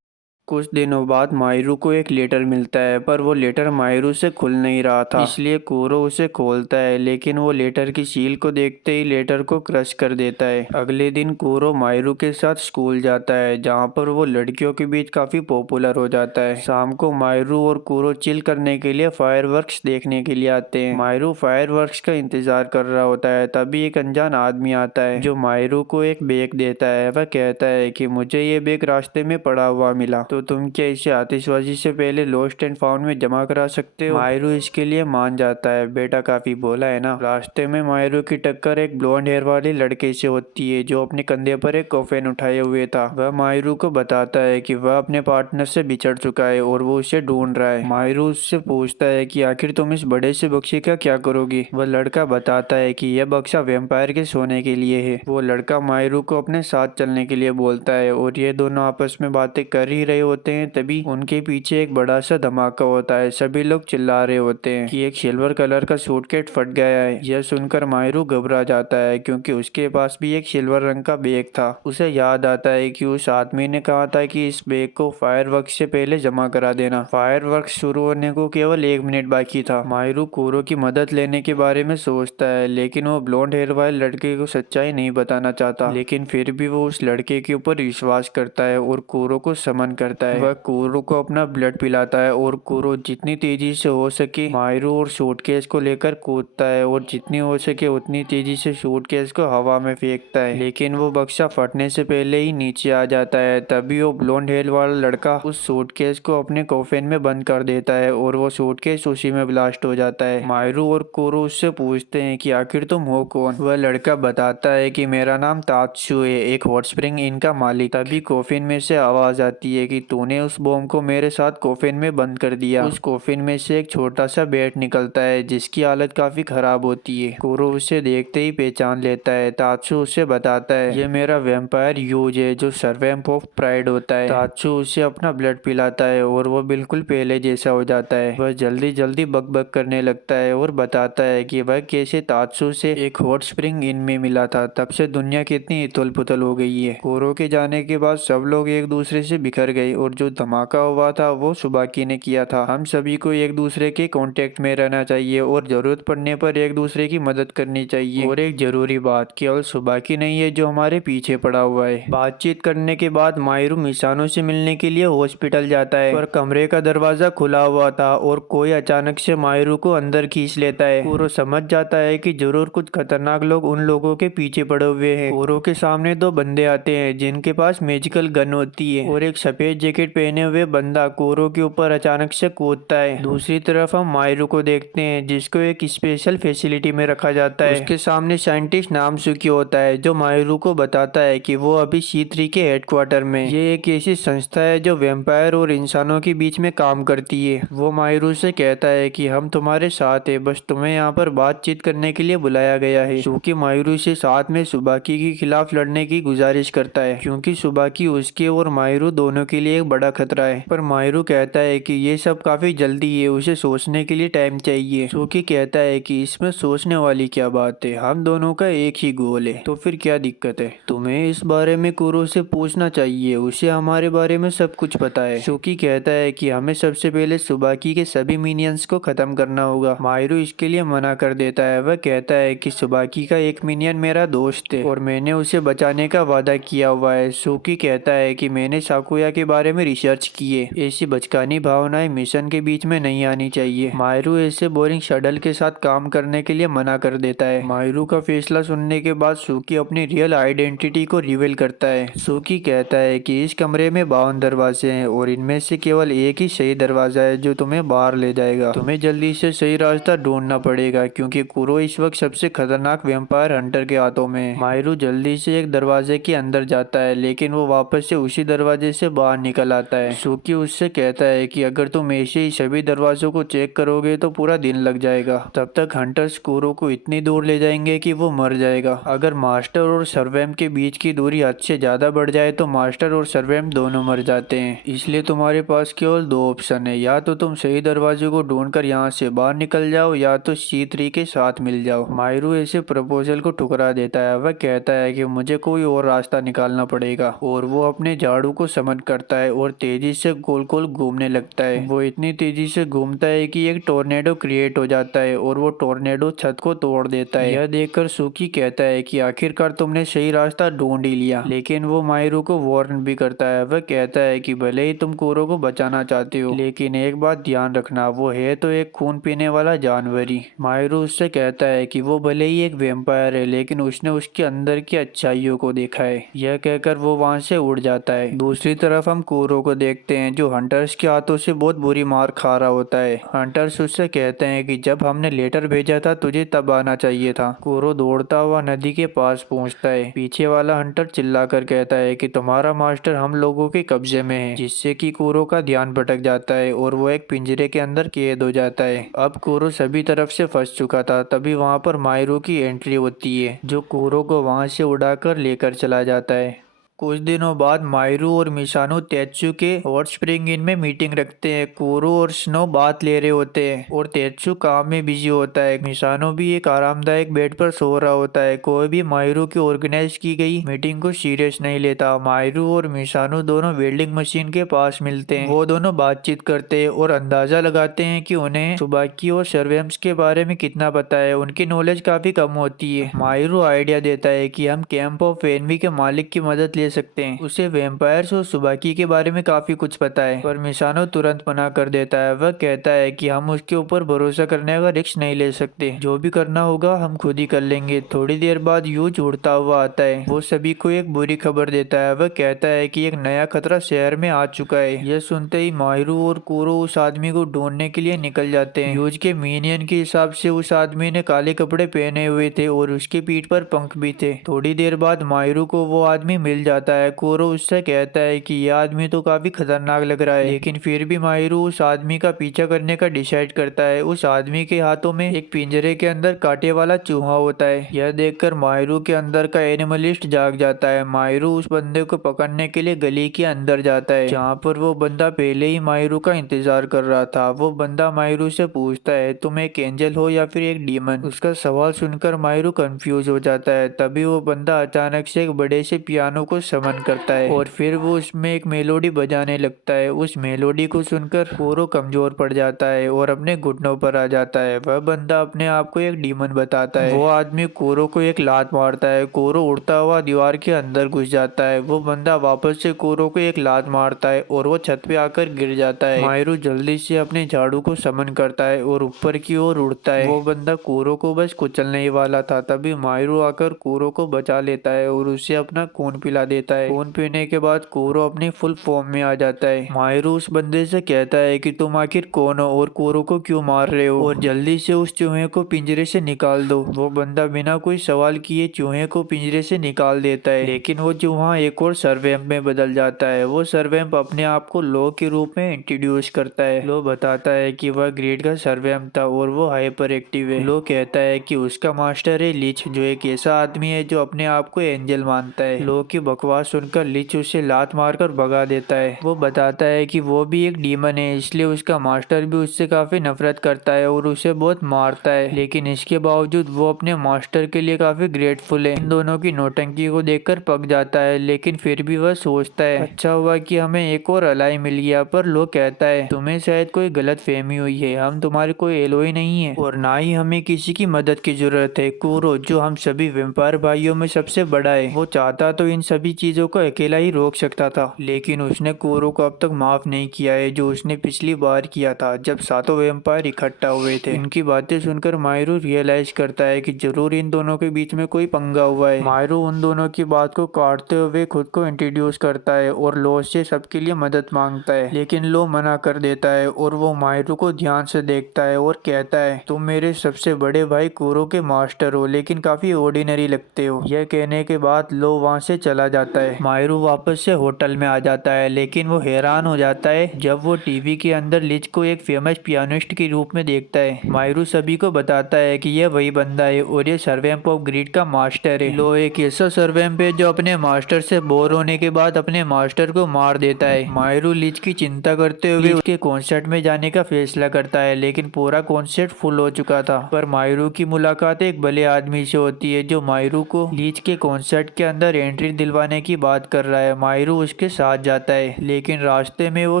कुछ दिनों बाद माहिरू को एक लेटर मिलता है, पर वो लेटर माहिरू से खुल नहीं रहा था, इसलिए कूरो उसे खोलता है, लेकिन वो लेटर की सील को देखते ही लेटर को क्रश कर देता है। अगले दिन कूरो माहिरू के साथ स्कूल जाता है, जहाँ पर वो लड़कियों के बीच काफी पॉपुलर हो जाता है। शाम को माहिरू और कूरो चिल करने के लिए फायरवर्क्स देखने के लिए आते हैं। माहिरू फायरवर्क्स का इंतजार कर रहा होता है, तभी एक अनजान आदमी आता है जो माहिरू को एक बैग देता है। वह कहता है कि मुझे ये बैग रास्ते में पड़ा हुआ मिला, तो तुम क्या इसे आतिशबाजी से पहले लॉस्ट एंड फाउंड में जमा करा सकते हो? माहिरू इसके लिए मान जाता है। बेटा काफी बोला है ना। रास्ते में माहिरू की टक्कर एक ब्लॉन्ड हेयर वाले लड़के से होती है जो अपने कंधे पर एक कॉफिन उठाए हुए था। वह माहिरू को बताता है कि वह अपने पार्टनर से बिछड़ चुका है और वो उसे ढूंढ रहा है। माहिरू उससे पूछता है कि आखिर तुम इस बड़े से बक्से का क्या करोगी? वह लड़का बताता है कि यह बक्सा वैम्पायर के सोने के लिए है। वो लड़का माहिरू को अपने साथ चलने के लिए बोलता है और ये दोनों आपस में बातें कर ही रहे होते हैं, तभी उनके पीछे एक बड़ा सा धमाका होता है। सभी लोग चिल्ला रहे होते हैं कि एक सिल्वर कलर का सूटकेस फट गया है। यह सुनकर माहिरू घबरा जाता है क्योंकि उसके पास भी एक सिल्वर रंग का बैग था। उसे याद आता है कि उस आदमी ने कहा था कि इस बैग को फायरवर्क्स से पहले जमा करा देना। फायरवर्क्स शुरू होने को केवल 1 मिनट बाकी था। माहिरू कूरो की मदद लेने के बारे में सोचता है, लेकिन वो ब्लॉन्ड हेयर वाले लड़के को सच्चाई नहीं बताना चाहता। लेकिन फिर भी वो उस लड़के के ऊपर विश्वास करता है और कूरो को समन करता है। वह कूरो को अपना ब्लड पिलाता है और कूरो जितनी तेजी से हो सके माहिरू और सूटकेस को लेकर कूदता है और जितनी हो सके उतनी तेजी से सूटकेस को हवा में फेंकता है, लेकिन वो बक्सा फटने से पहले ही नीचे आ जाता है। तभी वो ब्लॉन्ड हेयर वाला लड़का उस सूटकेस को अपने कॉफिन में बंद कर देता है और वो सूटकेस उसी में ब्लास्ट हो जाता है। माहिरू और कूरो उससे पूछते हैं कि आखिर तुम हो कौन? वह लड़का बताता है कि मेरा नाम तात्सु है, एक हॉट स्प्रिंग इन का मालिक। तभी कॉफिन में से आवाज आती है कि तूने उस बॉम्ब को मेरे साथ कॉफिन में बंद कर दिया। उस कॉफिन में से एक छोटा सा बैट निकलता है जिसकी हालत काफी खराब होती है। कूरो उसे देखते ही पहचान लेता है। तात्सु उसे बताता है ये मेरा वैम्पायर यूज है जो सर्वेंट ऑफ प्राइड होता है। तात्सु उसे अपना ब्लड पिलाता है और वो बिल्कुल पहले जैसा हो जाता है। वह जल्दी जल्दी बक करने लगता है और बताता है कि वह कैसे तात्सु से एक हॉट स्प्रिंग इन में मिला था, तब से दुनिया कितनी इथल पुथल हो गई है। कूरो के जाने के बाद सब लोग एक दूसरे से बिखर गए और जो धमाका हुआ था वो सुबाकी ने किया था। हम सभी को एक दूसरे के कांटेक्ट में रहना चाहिए और जरूरत पड़ने पर एक दूसरे की मदद करनी चाहिए। और एक जरूरी बात, केवल सुबाकी नहीं है जो हमारे पीछे पड़ा हुआ है। बातचीत करने के बाद माहिरू मिसानो से मिलने के लिए हॉस्पिटल जाता है, पर कमरे का दरवाजा खुला हुआ था और कोई अचानक से माहिरू को अंदर खींच लेता है। कूरो समझ जाता है कि जरूर कुछ खतरनाक लोग उन लोगों के पीछे पड़े हुए हैं। कूरो के सामने 2 बंदे आते हैं जिनके पास मैजिकल गन होती है और एक सफेद जैकेट पहने हुए बंदा कोरो के ऊपर अचानक से कूदता है। दूसरी तरफ हम मायरू को देखते हैं जिसको एक स्पेशल फैसिलिटी में रखा जाता है। उसके सामने साइंटिस्ट नामसुकी होता है जो मायरू को बताता है कि वो अभी C3 के हेडक्वार्टर में, ये एक ऐसी संस्था है जो वैम्पायर और इंसानों के बीच में काम करती है। वो मायरू से कहता है कि हम तुम्हारे साथ है, बस तुम्हें यहाँ पर बातचीत करने के लिए बुलाया गया है। सुकी मायरू से साथ में सुबाकी के खिलाफ लड़ने की गुजारिश करता है क्योंकि सुबाकी उसके और मायरू दोनों के लिए एक बड़ा खतरा है। पर मायरू कहता है कि ये सब काफी जल्दी है, उसे सोचने के लिए टाइम चाहिए। सुकी कहता है कि इसमें सोचने वाली क्या बात है, हम दोनों का एक ही गोल है, तो फिर क्या दिक्कत है। तुम्हें इस बारे में कुरो से पूछना चाहिए, उसे हमारे बारे में सब कुछ पता है। सुकी कहता है कि हमें सबसे पहले सुबाकी के सभी मिनियंस को खत्म करना होगा। मायरू इसके लिए मना कर देता है। वह कहता है कि सुबाकी का एक मिनियन मेरा दोस्त है और मैंने उसे बचाने का वादा किया हुआ है। सुकी कहता है कि मैंने साकुया के बारे में रिसर्च की है, ऐसी बचकानी भावनाएं मिशन के बीच में नहीं आनी चाहिए। मायरू ऐसे बोरिंग शटल के साथ काम करने के लिए मना कर देता है। मायरू का फैसला सुनने के बाद सुकी अपनी रियल आइडेंटिटी को रिवील करता है। सुकी कहता है कि इस कमरे में 52 दरवाजे हैं और इनमें से केवल एक ही सही दरवाजा है जो तुम्हें बाहर ले जाएगा। तुम्हें जल्दी से सही रास्ता ढूंढना पड़ेगा क्योंकि कुरो इस वक्त सबसे खतरनाक वैम्पायर हंटर के हाथों में है। मायरू जल्दी से एक दरवाजे के अंदर जाता है लेकिन वो वापस से उसी दरवाजे से बाहर निकल आता है। सुकी उससे कहता है कि अगर तुम ऐसे ही सभी दरवाजों को चेक करोगे तो पूरा दिन लग जाएगा, तब तक हंटर्स कुरो को इतनी दूर ले जाएंगे कि वो मर जाएगा। अगर मास्टर और सर्वेम के बीच की दूरी हद से ज्यादा बढ़ जाए तो मास्टर और सर्वेम दोनों मर जाते हैं। इसलिए तुम्हारे पास केवल दो ऑप्शन है, या तो तुम सही दरवाजे को ढूंढकर यहाँ से बाहर निकल जाओ या तो C3 के साथ मिल जाओ। मायरू ऐसे प्रपोजल को ठुकरा देता है। वह कहता है कि मुझे कोई और रास्ता निकालना पड़ेगा और वो अपने झाड़ू को समन करता है और तेजी से गोल गोल घूमने लगता है। वो इतनी तेजी से घूमता है कि एक टोर्नेडो क्रिएट हो जाता है और वो टोर्नेडो छत को तोड़ देता है। यह देखकर सुकी कहता है कि आखिरकार तुमने सही रास्ता ढूंढ ही लिया, लेकिन वो मायरू को वार्न भी करता है। वह कहता है कि भले ही तुम कुरो को बचाना चाहते हो लेकिन एक बात ध्यान रखना, वो है तो एक खून पीने वाला जानवर ही। मायरू उससे कहता है कि वो भले ही एक वैम्पायर है लेकिन उसने उसके अंदर की अच्छाइयों को देखा है। यह कहकर वो वहां से उड़ जाता है। दूसरी तरफ हम कुरो को देखते हैं जो हंटर्स के हाथों से बहुत बुरी मार खा रहा होता है। हंटर्स उससे कहते हैं कि जब हमने लेटर भेजा था तुझे तब आना चाहिए था। कुरो दौड़ता हुआ नदी के पास पहुंचता है। पीछे वाला हंटर चिल्लाकर कहता है कि तुम्हारा मास्टर हम लोगों के कब्जे में है, जिससे कि कुरो का ध्यान भटक जाता है और वो एक पिंजरे के अंदर कैद हो जाता है। अब कुरो सभी तरफ से फंस चुका था। तभी वहां पर मायरू की एंट्री होती है जो कुरो को वहां से उड़ाकर लेकर चला जाता है। कुछ दिनों बाद मायरू और मिसानो तेत्सु के हॉट स्प्रिंग इन में मीटिंग रखते हैं। कुरो और स्नो बात ले रहे होते हैं और तेत्सु काम में बिजी होता है। मिसानो भी एक आरामदायक बेड पर सो रहा होता है। कोई भी मायरू की ऑर्गेनाइज की गई मीटिंग को सीरियस नहीं लेता। मायरू और मिसानो दोनों वेल्डिंग मशीन के पास मिलते हैं। वो दोनों बातचीत करते हैं और अंदाजा लगाते हैं कि उन्हें सुबाकी और सर्वेम्स के बारे में कितना पता है। उनकी नॉलेज काफी कम होती है। मायरू आइडिया देता है कि हम कैंप ऑफ एनवी के मालिक की मदद ले सकते हैं, उसे वैम्पायर्स और सुबाकी के बारे में काफी कुछ पता है। पर मिसानो तुरंत मना कर देता है। वह कहता है कि हम उसके ऊपर भरोसा करने का रिस्क नहीं ले सकते, जो भी करना होगा हम खुद ही कर लेंगे। थोड़ी देर बाद यूज उड़ता हुआ आता है। वो सभी को एक बुरी खबर देता है। वह कहता है कि एक नया खतरा शहर में आ चुका है। यह सुनते ही मायरू और कुरो उस आदमी को ढूंढने के लिए निकल जाते हैं। यूज के मिनियन के हिसाब से उस आदमी ने काले कपड़े पहने हुए थे और उसके पीठ पर पंख भी थे। थोड़ी देर बाद मायरू को वो आदमी मिल जाता है। कुरो उससे कहता है कि यह आदमी तो काफी खतरनाक लग रहा है, लेकिन फिर भी मायरू उस आदमी का पीछा करने का डिसाइड करता है। उस आदमी के हाथों में एक पिंजरे के अंदर कांटे वाला चूहा होता है। यह देखकर मायरू के अंदर का एनिमलिस्ट जाग जाता है। मायरू उस बंदे को पकड़ने के लिए गली के अंदर जाता है जहाँ पर वो बंदा पहले ही मायरू का इंतजार कर रहा था। वो बंदा मायरू से पूछता है तुम एक एंजल हो या फिर एक डीमन। उसका सवाल सुनकर मायरू कंफ्यूज हो जाता है। तभी वो बंदा अचानक से एक बड़े से पियानो को समन करता है और फिर वो उसमें एक मेलोडी बजाने लगता है। उस मेलोडी को सुनकर कुरो कमजोर पड़ जाता है और अपने घुटनों पर आ जाता है। वह बंदा अपने आप को एक डीमन बताता है। वो आदमी कुरो को एक लात मारता है। कुरो उड़ता हुआ दीवार के अंदर घुस जाता है। वो बंदा वापस से कुरो को एक लात मारता है और वो छत पे आकर गिर जाता है। मायरू जल्दी से अपने झाड़ू को समन करता है और ऊपर की ओर उड़ता है। वो बंदा कुरो को बस कुचलने ही वाला था। तभी मायरू आकर कुरो को बचा लेता है और उसे अपना खून पिला देता है। खून पीने के बाद कुरो अपनी फुल फॉर्म में आ जाता है। माहिरू उस बंदे से कहता है कि तुम आखिर कौन हो और कुरो को क्यों मार रहे हो और जल्दी से उस चूहे को पिंजरे से निकाल दो। वो बंदा बिना कोई सवाल किए चूहे को पिंजरे से निकाल देता है, लेकिन वो चूहा एक और सर्वैम्प में बदल जाता है। वो सर्वैम्प अपने आप को लो के रूप में इंट्रोड्यूस करता है। लो बताता है कि वह ग्रेड का सर्वैम्प था और वो हाइपर एक्टिव है। लो कहता है कि उसका मास्टर है लिच, जो एक ऐसा आदमी है जो अपने आप को एंजल मानता है। लो की बकवास सुनकर लिच उसे लात मारकर भगा देता है। वो बताता है कि वो भी एक डीमन है, इसलिए उसका मास्टर भी उससे काफी नफरत करता है और उसे बहुत मारता है, लेकिन इसके बावजूद वो अपने मास्टर के लिए काफी ग्रेटफुल है। इन दोनों की नौटंकी को देखकर पक जाता है, लेकिन फिर भी वह सोचता है अच्छा हुआ कि हमें एक और अलाई मिल गया। पर लो कहता है तुम्हें शायद कोई गलत फहमी हुई है, हम तुम्हारे कोई एलोई नहीं है और ना ही हमें किसी की मदद की जरूरत है। कुरो जो हम सभी वेम्पायर भाइयों में सबसे बड़ा है, वो चाहता तो इन सभी चीजों को अकेला ही रोक सकता था, लेकिन उसने कुरो को अब तक माफ नहीं किया है जो उसने पिछली बार किया था जब सातों वेम्पायर इकट्ठा हुए थे। इनकी बातें सुनकर माहिरू रियलाइज करता है कि जरूर इन दोनों के बीच में कोई पंगा हुआ है। माहिरू उन दोनों की बात को काटते हुए खुद को इंट्रोड्यूस करता है और लो से सबके लिए मदद मांगता है, लेकिन लो मना कर देता है और वो माहिरू को ध्यान से देखता है और कहता है तुम मेरे सबसे बड़े भाई कुरो के मास्टर हो, लेकिन काफी ऑर्डिनरी लगते हो। यह कहने के बाद लो वहाँ से चला जाता है। माहिरू वापस से होटल में आ जाता है, लेकिन वो हैरान हो जाता है जब वो टीवी के अंदर लिच को एक फेमस पियानिस्ट के रूप में देखता है। माहिरू सभी को बताता है कि यह वही बंदा है और ये सर्वैम्प ऑफ ग्रीड का मास्टर है। लो एक ऐसा सर्वैम्प है जो अपने मास्टर से बोर होने के बाद अपने मास्टर को मार देता है। माहिरू लिच की चिंता करते हुए उसके कॉन्सर्ट में जाने का फैसला करता है, लेकिन पूरा कॉन्सर्ट फुल हो चुका था। पर माहिरू की मुलाकात एक भले आदमी से होती है जो माहिरू को लिच के कॉन्सर्ट के अंदर एंट्री दिलवाने की बात कर रहा है। माहिरू उसके साथ जाता है, लेकिन रास्ते में वो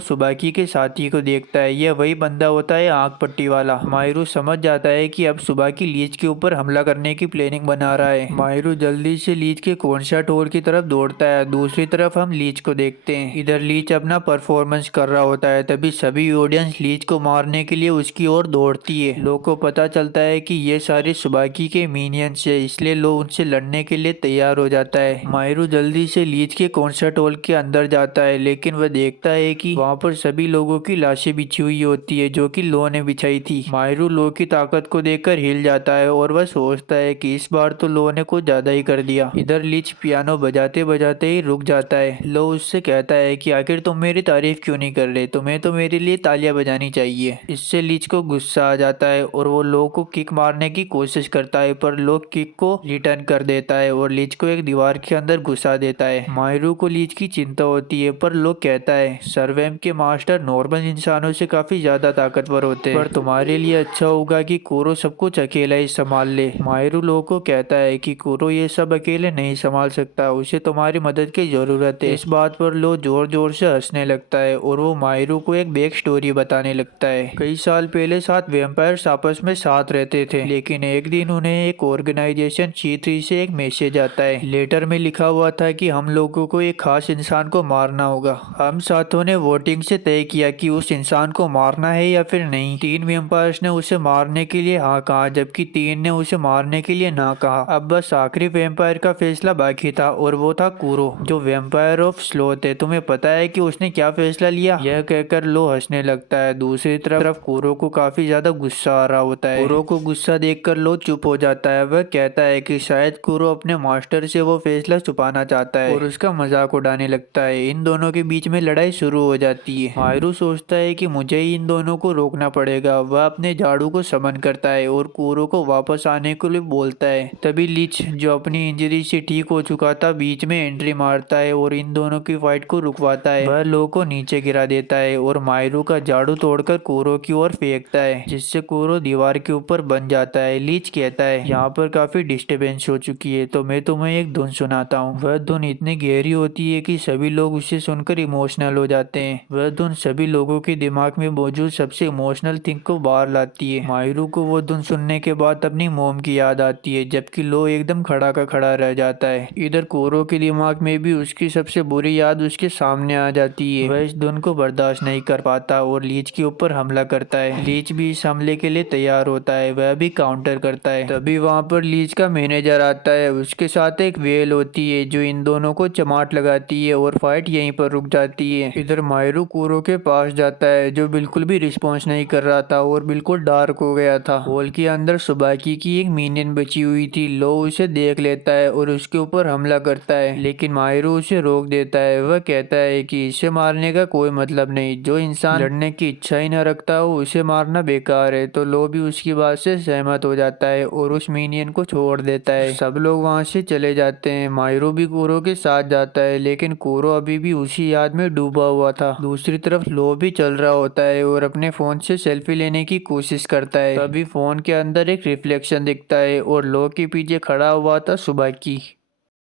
सुबाकी के साथी को देखता है। यह वही बंदा होता है आंख पट्टी वाला। माहिरू समझ जाता है कि अब सुबाकी लीच के ऊपर हमला करने की प्लानिंग बना रहा है। माहिरू जल्दी से लीच के कॉन्सर्ट हॉल की तरफ दौड़ता है। दूसरी तरफ हम लीच को देखते हैं, इधर लीच अपना परफॉर्मेंस कर रहा होता है। तभी सभी ऑडियंस लीच को मारने के लिए उसकी ओर दौड़ती है। लो को पता चलता है कि ये सारे सुबाकी के मिनियंस है, इसलिए लो उनसे लड़ने के लिए तैयार हो जाता है। माहिरू जल्दी से लीच के कॉन्सर्ट हॉल के अंदर जाता है, लेकिन वह देखता है कि वहाँ पर सभी लोगों की लाशें बिछी हुई होती है जो कि लो ने बिछाई थी। माहिरू लो की ताकत को देखकर हिल जाता है और वह सोचता है कि इस बार तो लो ने कुछ ज्यादा ही कर दिया। इधर लीच पियानो बजाते बजाते ही रुक जाता है। लो उससे कहता है कि आखिर तुम मेरी तारीफ क्यों नहीं कर रहे, तुम्हें तो मेरे लिए तालियां बजानी चाहिए। इससे लीच को गुस्सा आ जाता है और वो लो को किक मारने की कोशिश करता है, पर लो किक को रिटर्न कर देता है और लीच को एक दीवार के अंदर घुसा देता है। माहिरू को लीच की चिंता होती है, पर लो कहता है सर्वैम्प के मास्टर नॉर्मल इंसानों से काफी ज्यादा ताकतवर होते हैं, पर तुम्हारे लिए अच्छा होगा कि कुरो सब कुछ अकेला ही संभाल ले। माहिरू लो को कहता है कि कुरो ये सब अकेले नहीं संभाल सकता, उसे तुम्हारी मदद की जरूरत है। इस बात पर लो जोर जोर से हंसने लगता है और वो माहिरू को एक बैक स्टोरी बताने लगता है। कई साल पहले 7 वेम्पायर्स आपस में साथ रहते थे, लेकिन एक दिन उन्हें एक ऑर्गेनाइजेशन C3 से एक मैसेज आता है। लेटर में लिखा हुआ था कि हम लोगों को एक खास इंसान को मारना होगा। हम साथों ने वोटिंग से तय किया कि उस इंसान को मारना है या फिर नहीं। 3 वेम्पायर्स ने उसे मारने के लिए हाँ कहा, जबकि 3 ने उसे मारने के लिए ना कहा। अब बस आखिरी वेम्पायर का फैसला बाकी था और वो था कुरो, जो वेम्पायर ऑफ स्लोथ है। तुम्हें पता है कि उसने क्या फैसला लिया? यह कहकर लो हंसने लगता है। दूसरी तरफ कुरो को काफी ज्यादा गुस्सा आ रहा होता है। कुरो को गुस्सा देखकर लो चुप हो जाता है। वह कहता है कि शायद कुरो अपने मास्टर से वो फैसला छुपाना चाहता है और उसका मजाक उड़ाने लगता है। इन दोनों के बीच में लड़ाई शुरू हो जाती है। माहिरू सोचता है कि मुझे ही इन दोनों को रोकना पड़ेगा। वह अपने झाड़ू को समन करता है और कुरो को वापस आने के लिए बोलता है। तभी लीच जो अपनी इंजरी से ठीक हो चुका था बीच में एंट्री मारता है और इन दोनों की फाइट को रुकवाता है। वह लो को नीचे गिरा देता है और माहिरू का झाड़ू तोड़कर कुरो की ओर फेंकता है, जिससे कुरो दीवार के ऊपर बन जाता है। लीच कहता है यहाँ पर काफी डिस्टरबेंस हो चुकी है, तो मैं तुम्हें एक धुन सुनाता हूँ। वह धुन इतनी गहरी होती है कि सभी लोग उसे सुनकर इमोशनल हो जाते हैं। वह धुन सभी लोगों के दिमाग में मौजूद सबसे इमोशनल थिंग को बाहर लाती है। माहिरू को वो धुन सुनने के बाद अपनी मोम की याद आती है, जबकि लो एकदम खड़ा का खड़ा रह जाता है। इधर कुरो के दिमाग में भी उसकी सबसे बुरी याद उसके सामने आ जाती है। वह इस धुन को बर्दाश्त नहीं कर पाता और लीच के ऊपर हमला करता है। लीच भी इस हमले के लिए तैयार होता है, वह भी काउंटर करता है। तभी वहाँ पर लीच का मैनेजर आता है, उसके साथ एक वेल होती है जो इन इन दोनों को चमाट लगाती है और फाइट यहीं पर रुक जाती है। इधर मायरू कुरो के पास जाता है जो बिल्कुल भी रिस्पॉन्स नहीं कर रहा था और बिल्कुल डार्क हो गया था। हॉल के अंदर सुबाकी की एक मिनियन बची हुई थी। लो उसे देख लेता है और उसके ऊपर हमला करता है, लेकिन मायरू उसे रोक देता है। वह कहता है कि इसे मारने का कोई मतलब नहीं, जो इंसान लड़ने की इच्छा ही न रखता हो उसे मारना बेकार है। तो लो भी उसकी बात से सहमत हो जाता है और उस मिनियन को छोड़ देता है। सब लोग वहां से चले जाते हैं। मायरू भी कुरो के साथ जाता है, लेकिन कुरो अभी भी उसी याद में डूबा हुआ था। दूसरी तरफ लो भी चल रहा होता है और अपने फोन से सेल्फी लेने की कोशिश करता है। तभी फोन के अंदर एक रिफ्लेक्शन दिखता है और लो के पीछे खड़ा हुआ था सुबाकी।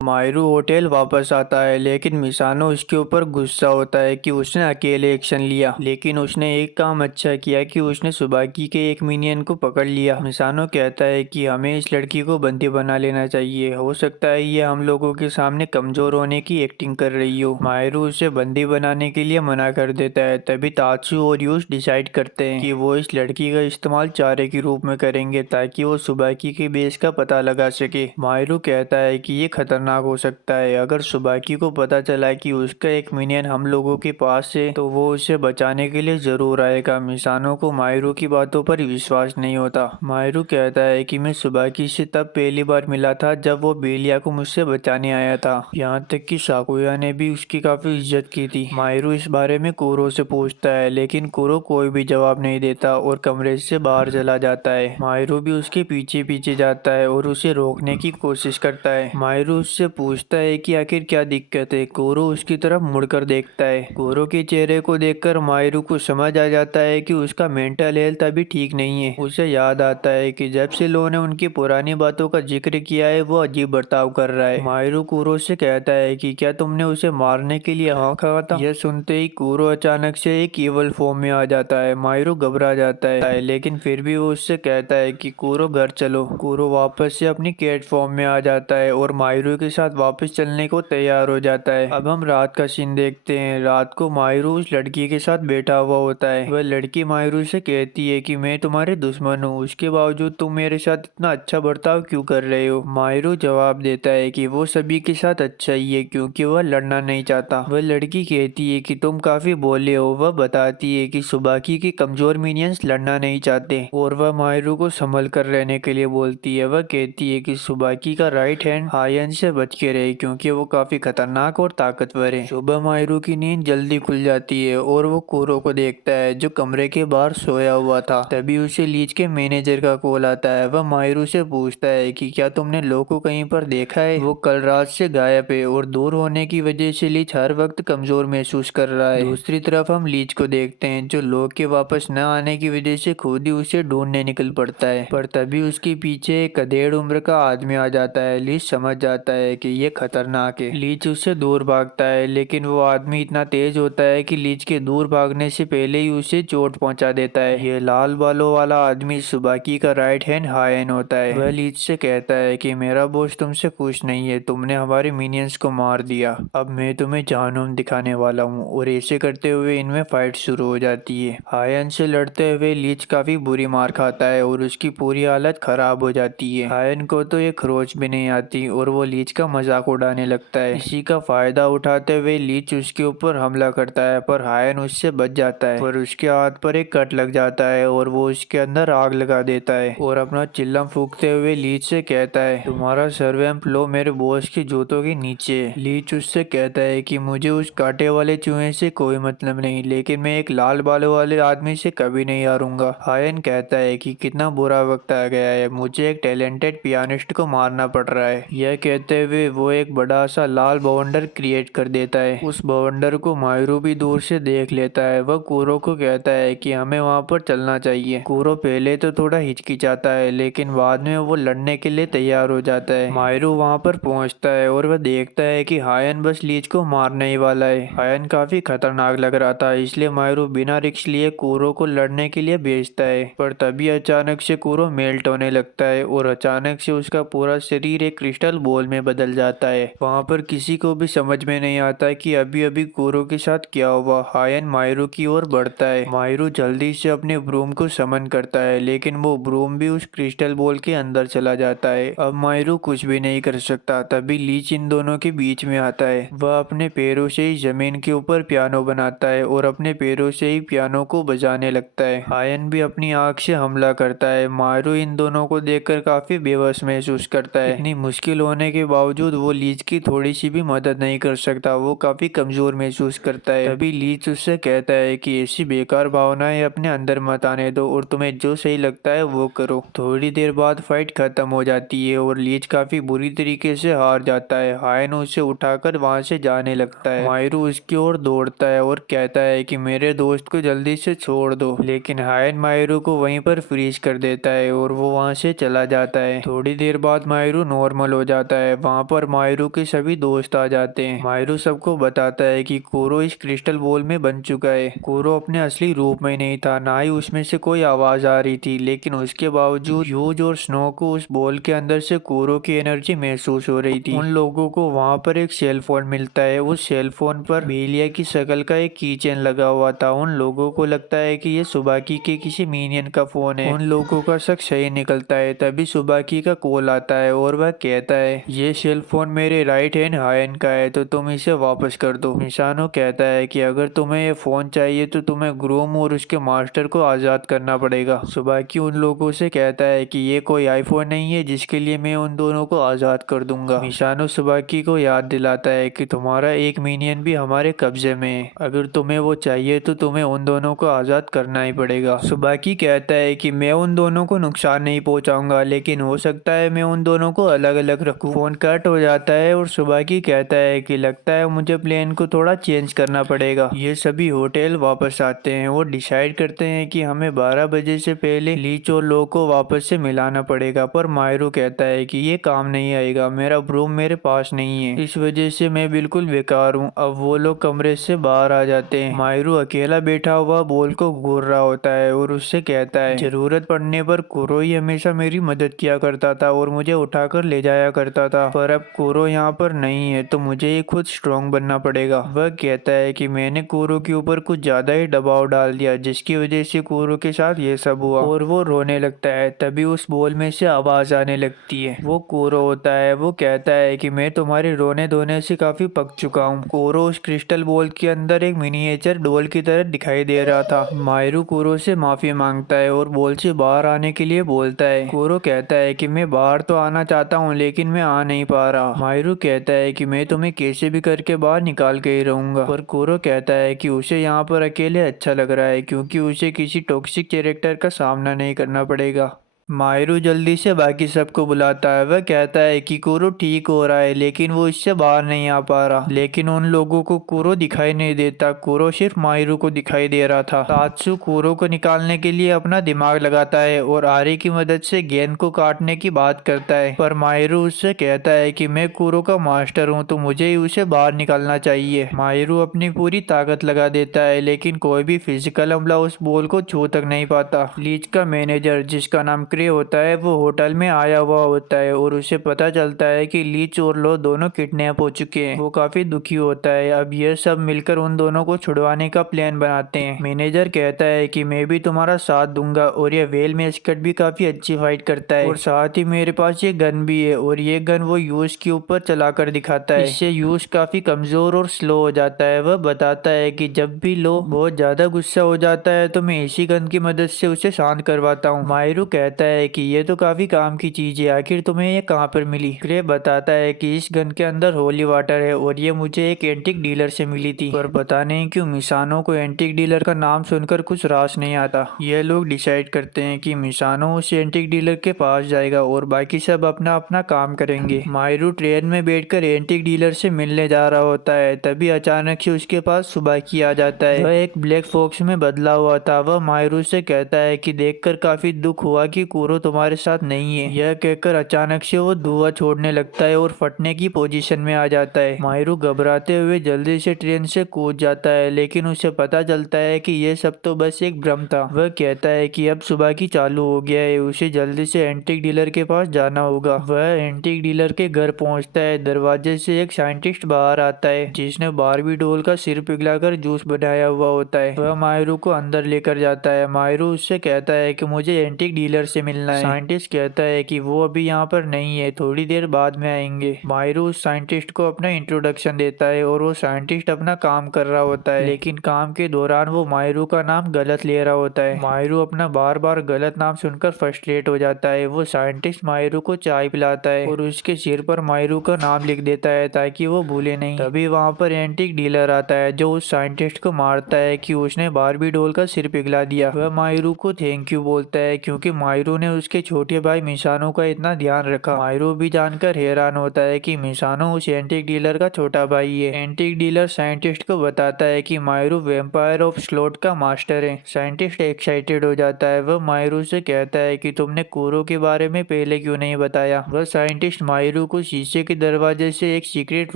मायरू होटल वापस आता है, लेकिन मिसानो उसके ऊपर गुस्सा होता है कि उसने अकेले एक्शन लिया, लेकिन उसने एक काम अच्छा किया कि उसने सुबाकी के एक मिनियन को पकड़ लिया। मिसानो कहता है कि हमें इस लड़की को बंदी बना लेना चाहिए, हो सकता है ये हम लोगों के सामने कमजोर होने की एक्टिंग कर रही हो। मायरू उसे बंदी बनाने के लिए मना कर देता है। तभी तात्सु और यूस डिसाइड करते हैं कि वो इस लड़की का इस्तेमाल चारे के रूप में करेंगे ताकि वो सुबाकी के बेस का पता लगा सके। मायरू कहता है कि ये खतरनाक हो सकता है, अगर सुबाकी को पता चला कि उसका एक मिनियन हम लोगों के पास है तो वो उसे बचाने के लिए जरूर आएगा। मिसानो को मायरू की बातों पर विश्वास नहीं होता। मायरू कहता है कि मैं सुबाकी से तब पहली बार मिला था जब वो बेलिया को मुझसे बचाने आया था, यहाँ तक कि साकुया ने भी उसकी काफी इज्जत की थी। मायरू इस बारे में कुरो से पूछता है, लेकिन कुरो कोई भी जवाब नहीं देता और कमरे से बाहर चला जाता है। मायरू भी उसके पीछे पीछे जाता है और उसे रोकने की कोशिश करता है। मायरू उससे पूछता है कि आखिर क्या दिक्कत है। कुरो उसकी तरफ मुड़कर देखता है। कुरो के चेहरे को देखकर मायरू को समझ आ जाता है कि उसका मेंटल हेल्थ अभी ठीक नहीं है। उसे याद आता है कि जब से लो ने उनकी पुरानी बातों का जिक्र किया है वो अजीब बर्ताव कर रहा है। मायरू कुरो से कहता है कि क्या तुमने उसे मारने के लिए हाँ कहा था। यह सुनते ही कुरो अचानक से एक इवल फॉर्म में आ जाता है। मायरू घबरा जाता है, लेकिन फिर भी वो उससे कहता है कि कुरो घर चलो। कुरो वापस से अपनी कैट फॉर्म में आ जाता है और मायरू के साथ वापस चलने को तैयार हो जाता है। अब हम रात का सीन देखते हैं। रात को मायरू उस लड़की के साथ बैठा हुआ होता है। वह लड़की मायरू से कहती है कि मैं तुम्हारे दुश्मन हूँ, उसके बावजूद तुम मेरे साथ इतना अच्छा बर्ताव क्यों कर रहे हो। मायरू जवाब देता है कि वो सभी के साथ अच्छा ही है क्योंकि वह लड़ना नहीं चाहता। वह लड़की कहती है कि तुम काफी बोले हो। वह बताती है कि सुबाकी के कमजोर मिनियंस लड़ना नहीं चाहते और वह मायरू को संभल कर रहने के लिए बोलती है। वह कहती है कि सुबाकी का राइट हैंड हायन से बच के रहे क्योंकि वो काफी खतरनाक और ताकतवर है। सुबह मायरू की नींद जल्दी खुल जाती है और वो कुरो को देखता है जो कमरे के बाहर सोया हुआ था। तभी उसे लीच के मैनेजर का कॉल आता है। वह मायरू से पूछता है कि क्या तुमने लो को कहीं पर देखा है। वो कल रात से गायब है और दूर होने की वजह से लीच हर वक्त कमजोर महसूस कर रहा है। दूसरी तरफ हम लीच को देखते हैं जो लो के वापस न आने की वजह से खुद ही उसे ढूंढने निकल पड़ता है, पर तभी उसके पीछे एक अधेड़ उम्र का आदमी आ जाता है। लीच समझ जाता है कि ये खतरनाक है। लीच उससे दूर भागता है, लेकिन वो आदमी इतना तेज होता है कि लीच के दूर भागने से पहले ही उसे चोट पहुंचा देता है। ये लाल बालों वाला आदमी सुबाकी का राइट हैंड हायन होता है। वह लीच से कहता है कि मेरा बॉस तुमसे खुश नहीं है, तुमने हमारे मिनियंस को मार दिया, अब मैं तुम्हें जहन्नुम दिखाने वाला हूँ। और ऐसे करते हुए इनमें फाइट शुरू हो जाती है। हायन से लड़ते हुए लीच काफी बुरी मार खाता है और उसकी पूरी हालत खराब हो जाती है। हायन को तो एक खरोच भी नहीं आती और वो लीच का मजाक उड़ाने लगता है। इसी का फायदा उठाते हुए लीच उसके ऊपर हमला करता है, पर हायन उससे बच जाता है। पर उसके हाथ पर एक कट लग जाता है और वो उसके अंदर आग लगा देता है और अपना चिल्लम फूंकते हुए लीच से कहता है, तुम्हारा सर्वेंट लो मेरे बॉस के जूतों के नीचे है। लीच उससे कहता है कि मुझे उस कांटे वाले चूहे से कोई मतलब नहीं, लेकिन मैं एक लाल बालों वाले आदमी से कभी नहीं हारूंगा। हायन कहता है कि कितना बुरा वक्त आ गया है, मुझे एक टैलेंटेड पियानिस्ट को मारना पड़ रहा है। यह कहते हुए वो एक बड़ा सा लाल बवंडर क्रिएट कर देता है। उस बवंडर को मायरू भी दूर से देख लेता है। वह कुरो को कहता है कि हमें वहां पर चलना चाहिए। कुरो पहले तो थोड़ा हिचकिचाता है, लेकिन बाद में वो लड़ने के लिए तैयार हो जाता है। मायरू वहां पर पहुंचता है और वह देखता है कि हायन बस लीच को मारने ही वाला है। हायन काफी खतरनाक लग रहा था, इसलिए मायरू बिना रिस्क लिए कुरो को लड़ने के लिए भेजता है। पर तभी अचानक से कुरो मेल्ट होने लगता है और अचानक से उसका पूरा शरीर एक क्रिस्टल बॉल में बदल जाता है। वहाँ पर किसी को भी समझ में नहीं आता कि अभी अभी कुरो के साथ क्या हुआ। हायन मायरू की ओर बढ़ता है। मायरू जल्दी से अपने ब्रूम को समन करता है, लेकिन वो ब्रूम भी उस क्रिस्टल बॉल के अंदर चला जाता है। अब मायरू कुछ भी नहीं कर सकता। तभी लीच इन दोनों के बीच में आता है। वह अपने पैरों से ही जमीन के ऊपर पियानो बनाता है और अपने पैरों से ही पियानो को बजाने लगता है। हायन भी अपनी आंख से हमला करता है। मायरू इन दोनों को देखकर काफी बेबस महसूस करता है। इतनी मुश्किल होने के बावजूद वो लीच की थोड़ी सी भी मदद नहीं कर सकता। वो काफी कमजोर महसूस करता है। तभी लीच उससे कहता है कि ऐसी बेकार भावनाएं अपने अंदर मत आने दो और तुम्हें जो सही लगता है वो करो। थोड़ी देर बाद फाइट खत्म हो जाती है और लीच काफी बुरी तरीके से हार जाता है। हायन उसे उठाकर वहां से जाने लगता है। मायरू उसकी ओर दौड़ता है और कहता है कि मेरे दोस्त को जल्दी से छोड़ दो, लेकिन हायन मायरू को वहीं पर फ्रीज कर देता है और वो वहां से चला जाता है। थोड़ी देर बाद मायरू नॉर्मल हो जाता है। वहां पर मायरू के सभी दोस्त आ जाते हैं। मायरू सबको बताता है कि कुरो इस क्रिस्टल बॉल में बन चुका है। कुरो अपने असली रूप में नहीं था, ना ही उसमें से कोई आवाज आ रही थी, लेकिन उसके बावजूद ह्यूज और स्नो को उस बॉल के अंदर से कुरो की एनर्जी महसूस हो रही थी। उन लोगों को वहां पर एक सेल फोन मिलता है। उस सेल फोन पर बेलिया की शक्ल का एक की चेन लगा हुआ था। उन लोगों को लगता है कि ये सुबाकी के किसी मिनियन का फोन है। उन लोगों का शक सही निकलता है। तभी सुबाकी का कॉल आता है और वह कहता है ये सेल फोन मेरे राइट हैंड हायन का है, तो तुम इसे वापस कर दो। मिसानो कहता है कि अगर तुम्हें ये फोन चाहिए तो तुम्हें ग्रूम और उसके मास्टर को आजाद करना पड़ेगा। सुबाकी उन लोगों से कहता है कि ये कोई आईफोन नहीं है जिसके लिए मैं उन दोनों को आजाद कर दूंगा। मिसानो सुबाकी को याद दिलाता है कि तुम्हारा एक मिनियन भी हमारे कब्जे में है। अगर तुम्हें वो चाहिए तो तुम्हें उन दोनों को आजाद करना ही पड़ेगा। सुबाकी कहता है कि मैं उन दोनों को नुकसान नहीं पहुंचाऊंगा, लेकिन हो सकता है मैं उन दोनों को अलग अलग रखूं। फोन कट हो जाता है और सुबाकी कहता है कि लगता है मुझे प्लान को थोड़ा चेंज करना पड़ेगा। ये सभी होटल वापस आते हैं। वो डिसाइड करते हैं कि हमें 12 बजे से पहले लीच और लो को वापस से मिलाना पड़ेगा, पर मायरू कहता है कि ये काम नहीं आएगा, मेरा ब्रूम मेरे पास नहीं है, इस वजह से मैं बिल्कुल बेकार हूँ। अब वो लोग कमरे से बाहर आ जाते हैं। मायरू अकेला बैठा हुआ बॉल को घूर रहा होता है और उससे कहता है जरूरत पड़ने पर कुरो ही हमेशा मेरी मदद किया करता था और मुझे उठाकर ले जाया करता था, पर अब कुरो यहाँ पर नहीं है तो मुझे ही खुद स्ट्रॉन्ग बनना पड़ेगा। वह कहता है कि मैंने कुरो के ऊपर कुछ ज्यादा ही दबाव डाल दिया, जिसकी वजह से कुरो के साथ ये सब हुआ, और वो रोने लगता है। तभी उस बॉल में से आवाज आने लगती है। वो कुरो होता है। वो कहता है कि मैं तुम्हारे रोने धोने से काफी पक चुका हूँ। कुरो उस क्रिस्टल बॉल के अंदर एक मिनिएचर डॉल की तरह दिखाई दे रहा था। मायरू कुरो से माफी मांगता है और बॉल से बाहर आने के लिए बोलता है। कुरो कहता है कि मैं बाहर तो आना चाहता हूँ, लेकिन मैं आ नहीं पा रहा। मायरू कहता है कि मैं तुम्हें कैसे भी करके बाहर निकाल के ही रहूंगा, पर कुरो कहता है कि उसे यहाँ पर अकेले अच्छा लग रहा है, क्योंकि उसे किसी टॉक्सिक कैरेक्टर का सामना नहीं करना पड़ेगा। मायरू जल्दी से बाकी सबको बुलाता है। वह कहता है कि कुरो ठीक हो रहा है, लेकिन वो इससे बाहर नहीं आ पा रहा। लेकिन उन लोगों को कुरो दिखाई नहीं देता। कुरो सिर्फ मायरू को दिखाई दे रहा था। तात्सु कुरो को निकालने के लिए अपना दिमाग लगाता है और आरी की मदद से गेंद को काटने की बात करता है, पर मायरू उससे कहता है कि मैं कुरो का मास्टर हूँ, तो मुझे ही उसे बाहर निकालना चाहिए। मायरू अपनी पूरी ताकत लगा देता है, लेकिन कोई भी फिजिकल हमला उस बॉल को छू तक नहीं पाता। लीच का मैनेजर, जिसका नाम होता है, वो होटल में आया हुआ होता है और उसे पता चलता है कि लीच और लो दोनों किडनैप हो चुके हैं। वो काफी दुखी होता है। अब ये सब मिलकर उन दोनों को छुड़वाने का प्लान बनाते हैं। मैनेजर कहता है कि मैं भी तुम्हारा साथ दूंगा, और ये वेल मेस्कट भी काफी अच्छी फाइट करता है, और साथ ही मेरे पास ये गन भी है, और ये गन वो यूज के ऊपर चलाकर दिखाता है। इससे यूज काफी कमजोर और स्लो हो जाता है। वह बताता है कि जब भी लो बहुत ज्यादा गुस्सा हो जाता है तो मैं इसी गन की मदद से उसे शांत करवाता हूँ। मायरू कहता है कि ये तो काफी काम की चीज है, आखिर तुम्हें ये कहाँ पर मिली। ग्रे बताता है कि इस गन के अंदर होली वाटर है और ये मुझे एक एंटिक डीलर से मिली थी, पर पता नहीं क्यों मिसानो को एंटिक डीलर का नाम सुनकर कुछ रास नहीं आता। ये लोग डिसाइड करते हैं कि मिसानो उस एंटिक डीलर के पास जाएगा और बाकी सब अपना अपना काम करेंगे। मायरू ट्रेन में बैठकर एंटिक डीलर से मिलने जा रहा होता है। तभी अचानक से उसके पास सुबाकी आ जाता है। वह एक ब्लैक फॉक्स में बदला हुआ था। वह मायरू से कहता है कि देखकर काफी दुख हुआ कि कूरो तुम्हारे साथ नहीं है। यह कहकर अचानक से वो धुआं छोड़ने लगता है और फटने की पोजीशन में आ जाता है। माहिरू घबराते हुए जल्दी से ट्रेन से कूद जाता है, लेकिन उसे पता चलता है कि यह सब तो बस एक भ्रम था। वह कहता है कि अब सुबह की चालू हो गया है, उसे जल्दी से एंटीक डीलर के पास जाना होगा। वह एंटीक डीलर के घर पहुंचता है। दरवाजे से एक साइंटिस्ट बाहर आता है जिसने बारबी डॉल का सिर पिघलाकर जूस बनाया हुआ होता है। वह माहिरू को अंदर लेकर जाता है। माहिरू उससे कहता है कि मुझे एंटीक डीलर से मिलना है। साइंटिस्ट कहता है कि वो अभी यहाँ पर नहीं है, थोड़ी देर बाद में आएंगे। माहिरू उस साइंटिस्ट को अपना इंट्रोडक्शन देता है और वो साइंटिस्ट अपना काम कर रहा होता है, लेकिन काम के दौरान वो माहिरू का नाम गलत ले रहा होता है। माहिरू अपना बार बार गलत नाम सुनकर फ्रस्ट्रेट हो जाता है। वो साइंटिस्ट माहिरू को चाय पिलाता है और उसके सिर पर माहिरू का नाम लिख देता है ताकि वो भूले नहीं। तभी वहाँ पर एंटीक डीलर आता है जो उस साइंटिस्ट को मारता है कि उसने बारबी डॉल का सिर पिघला दिया। वह माहिरू को थैंक यू बोलता है क्योंकि माहिरू ने उसके छोटे भाई मिसानो का इतना ध्यान रखा। माहिरू भी जानकर हैरान होता है कि मिसानो उस एंटीक डीलर का छोटा भाई है। एंटीक डीलर साइंटिस्ट को बताता है कि माहिरू वैम्पायर ऑफ स्लॉट का मास्टर है। साइंटिस्ट एक्साइटेड हो जाता है। वह माहिरू से कहता है कि तुमने कूरो के बारे में पहले क्यों नहीं बताया। वह साइंटिस्ट माहिरू को शीशे के दरवाजे से एक सीक्रेट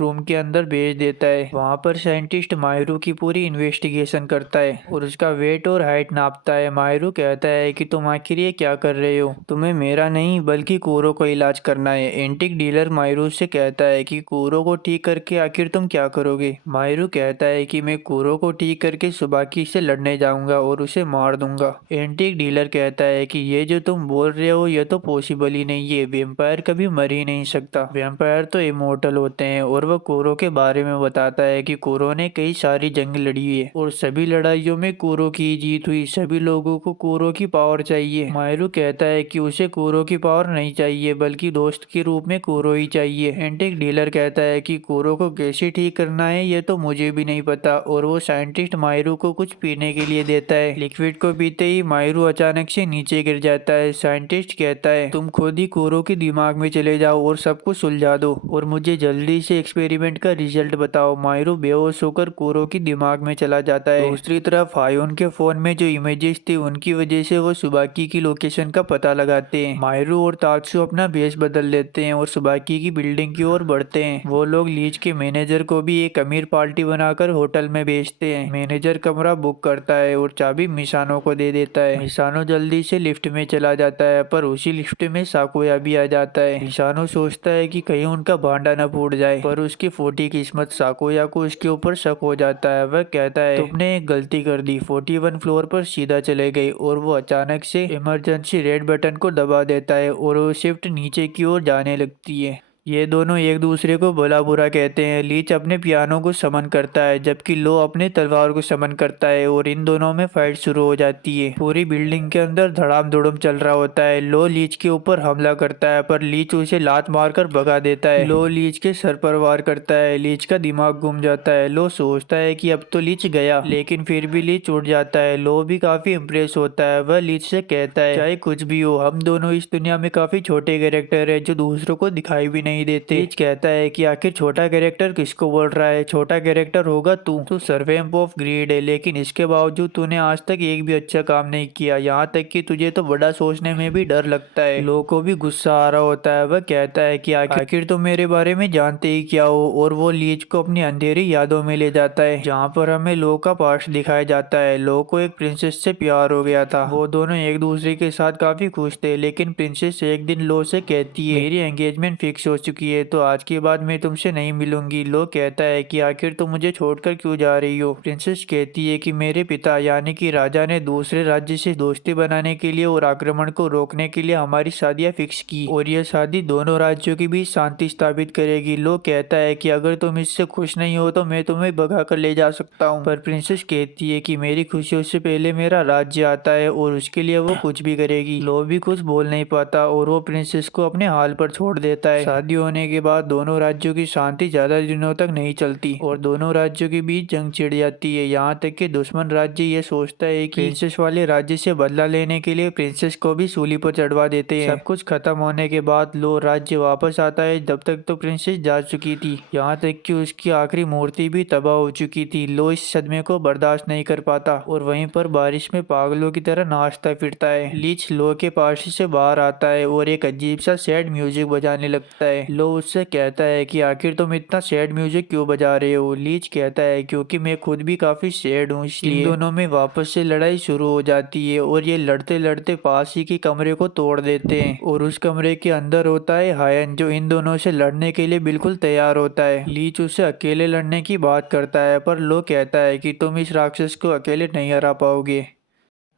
रूम के अंदर भेज देता है। वहाँ पर साइंटिस्ट माहिरू की पूरी इन्वेस्टिगेशन करता है और उसका वेट और हाइट नापता है। माहिरू कहता है कि तुम आखिर ये क्या कर रहे हो, तुम्हें मेरा नहीं बल्कि कूरो को इलाज करना है। एंटीक डीलर माहिरू से कहता है कि कूरो को ठीक करके आखिर तुम क्या करोगे। माहिरू कहता है कि मैं कूरो को ठीक करके सुबाकी से लड़ने जाऊंगा और उसे मार दूंगा। एंटीक डीलर कहता है कि ये जो तुम बोल रहे हो ये तो पॉसिबल ही नहीं है, वेम्पायर कभी मर ही नहीं सकता, वेम्पायर तो इमोर्टल होते हैं। और वह कूरो के बारे में बताता है कि कूरो ने कई सारी जंग लड़ी है और सभी लड़ाइयों में कूरो की जीत हुई। सभी लोगों को कूरो की पावर चाहिए। माहिरू कहता है कि उसे कूरो की पावर नहीं चाहिए बल्कि दोस्त के रूप में कूरो ही चाहिए। एंटीक डीलर कहता है कि कूरो को कैसे ठीक करना है ये तो मुझे भी नहीं पता और वो साइंटिस्ट माहिरू को कुछ पीने के लिए देता है। लिक्विड को पीते ही माहिरू अचानक से नीचे गिर जाता है। साइंटिस्ट कहता है तुम खुद ही कूरो के दिमाग में चले जाओ और सब कुछ सुलझा दो और मुझे जल्दी से एक्सपेरिमेंट का रिजल्ट बताओ। माहिरू बेहोश होकर कूरो के दिमाग में चला जाता है। दूसरी तरफ हायोन के फोन में जो इमेजेस थी उनकी वजह से वो सुबाकी की लोकेशन का पता लगाते हैं। माहिरू और तात्सु अपना भेष बदल लेते हैं और सुबाकी की बिल्डिंग की ओर बढ़ते हैं। वो लोग लीच के मैनेजर को भी एक अमीर पार्टी बनाकर होटल में भेजते हैं। मैनेजर कमरा बुक करता है और चाबी मिसानो को दे देता है। मिसानो जल्दी से लिफ्ट में चला जाता है पर उसी लिफ्ट में साकुया भी आ जाता है। मिसानो सोचता है कि कहीं उनका भांडा न फूट जाए पर उसकी फूटी किस्मत साकुया को उसके ऊपर शक हो जाता है। वह कहता है तुमने एक गलती कर दी, 41 फ्लोर पर सीधा चले गए और वो अचानक से इमरजेंसी रेड बटन को दबा देता है और वो शिफ्ट नीचे की ओर जाने लगती है। ये दोनों एक दूसरे को भला बुरा कहते हैं। लीच अपने पियानो को समन करता है जबकि लो अपने तलवार को समन करता है और इन दोनों में फाइट शुरू हो जाती है। पूरी बिल्डिंग के अंदर धड़ाम धुड़म चल रहा होता है। लो लीच के ऊपर हमला करता है पर लीच उसे लात मारकर भगा देता है। लो लीच के सर पर वार करता है। लीच का दिमाग घूम जाता है। लो सोचता है कि अब तो लीच गया, लेकिन फिर भी लीच उड़ जाता है। लो भी काफी इम्प्रेस होता है। वह लीच से कहता है चाहे कुछ भी हो हम दोनों इस दुनिया में काफी छोटे कैरेक्टर है जो दूसरों को दिखाई भी नहीं देते। लीच कहता है कि आखिर छोटा कैरेक्टर किसको बोल रहा है, छोटा कैरेक्टर होगा तू सर्वेंट ऑफ ग्रीड है, लेकिन इसके बावजूद तूने आज तक एक भी अच्छा काम नहीं किया, यहाँ तक कि तुझे तो बड़ा सोचने में भी डर लगता है। लो को भी गुस्सा आ रहा होता है। वह कहता है कि आखिर तुम मेरे बारे में जानते ही क्या हो और वो लीच को अपनी अंधेरी यादों में ले जाता है जहाँ पर हमें लो का पास्ट दिखाया जाता है। लो को एक प्रिंसेस से प्यार हो गया था। वो दोनों एक दूसरे के साथ काफी खुश थे, लेकिन प्रिंसेस एक दिन लो से कहती है मेरी एंगेजमेंट फिक्स हो चुकी है तो आज के बाद मैं तुमसे नहीं मिलूंगी। लो कहता है कि आखिर तुम मुझे छोड़कर क्यों जा रही हो। प्रिंसेस कहती है कि मेरे पिता यानी कि राजा ने दूसरे राज्य से दोस्ती बनाने के लिए और आक्रमण को रोकने के लिए हमारी शादियां फिक्स की और यह शादी दोनों राज्यों के बीच शांति स्थापित करेगी। लो कहता है कि अगर तुम इससे खुश नहीं हो तो मैं तुम्हें भगा कर ले जा सकता हूँ, पर प्रिंसेस कहती है कि मेरी खुशियों से पहले मेरा राज्य आता है और उसके लिए वो कुछ भी करेगी। लो भी कुछ बोल नहीं पाता और वो प्रिंसेस को अपने हाल पर छोड़ देता है। शादी होने के बाद दोनों राज्यों की शांति ज्यादा दिनों तक नहीं चलती और दोनों राज्यों के बीच जंग छिड़ जाती है। यहाँ तक कि दुश्मन राज्य ये सोचता है कि प्रिंसेस वाले राज्य से बदला लेने के लिए प्रिंसेस को भी सूली पर चढ़वा देते हैं। सब कुछ खत्म होने के बाद लो राज्य वापस आता है। जब तक तो प्रिंसेस जा चुकी थी, यहाँ तक कि उसकी आखिरी मूर्ति भी तबाह हो चुकी थी। लो इस सदमे को बर्दाश्त नहीं कर पाता और वहीं पर बारिश में पागलों की तरह नाचता फिरता है। लीच लो के पास से बाहर आता है और एक अजीब सा सैड म्यूजिक बजाने लगता है। लो उससे कहता है कि आखिर तुम इतना सैड म्यूजिक क्यों बजा रहे हो। लीच कहता है क्योंकि मैं खुद भी काफी सैड हूँ, इसलिए। इन दोनों में वापस से लड़ाई शुरू हो जाती है और ये लड़ते लड़ते पास ही के कमरे को तोड़ देते हैं और उस कमरे के अंदर होता है हायन, जो इन दोनों से लड़ने के लिए बिल्कुल तैयार होता है। लीच उससे अकेले लड़ने की बात करता है पर लो कहता है कि तुम इस राक्षस को अकेले नहीं हरा पाओगे।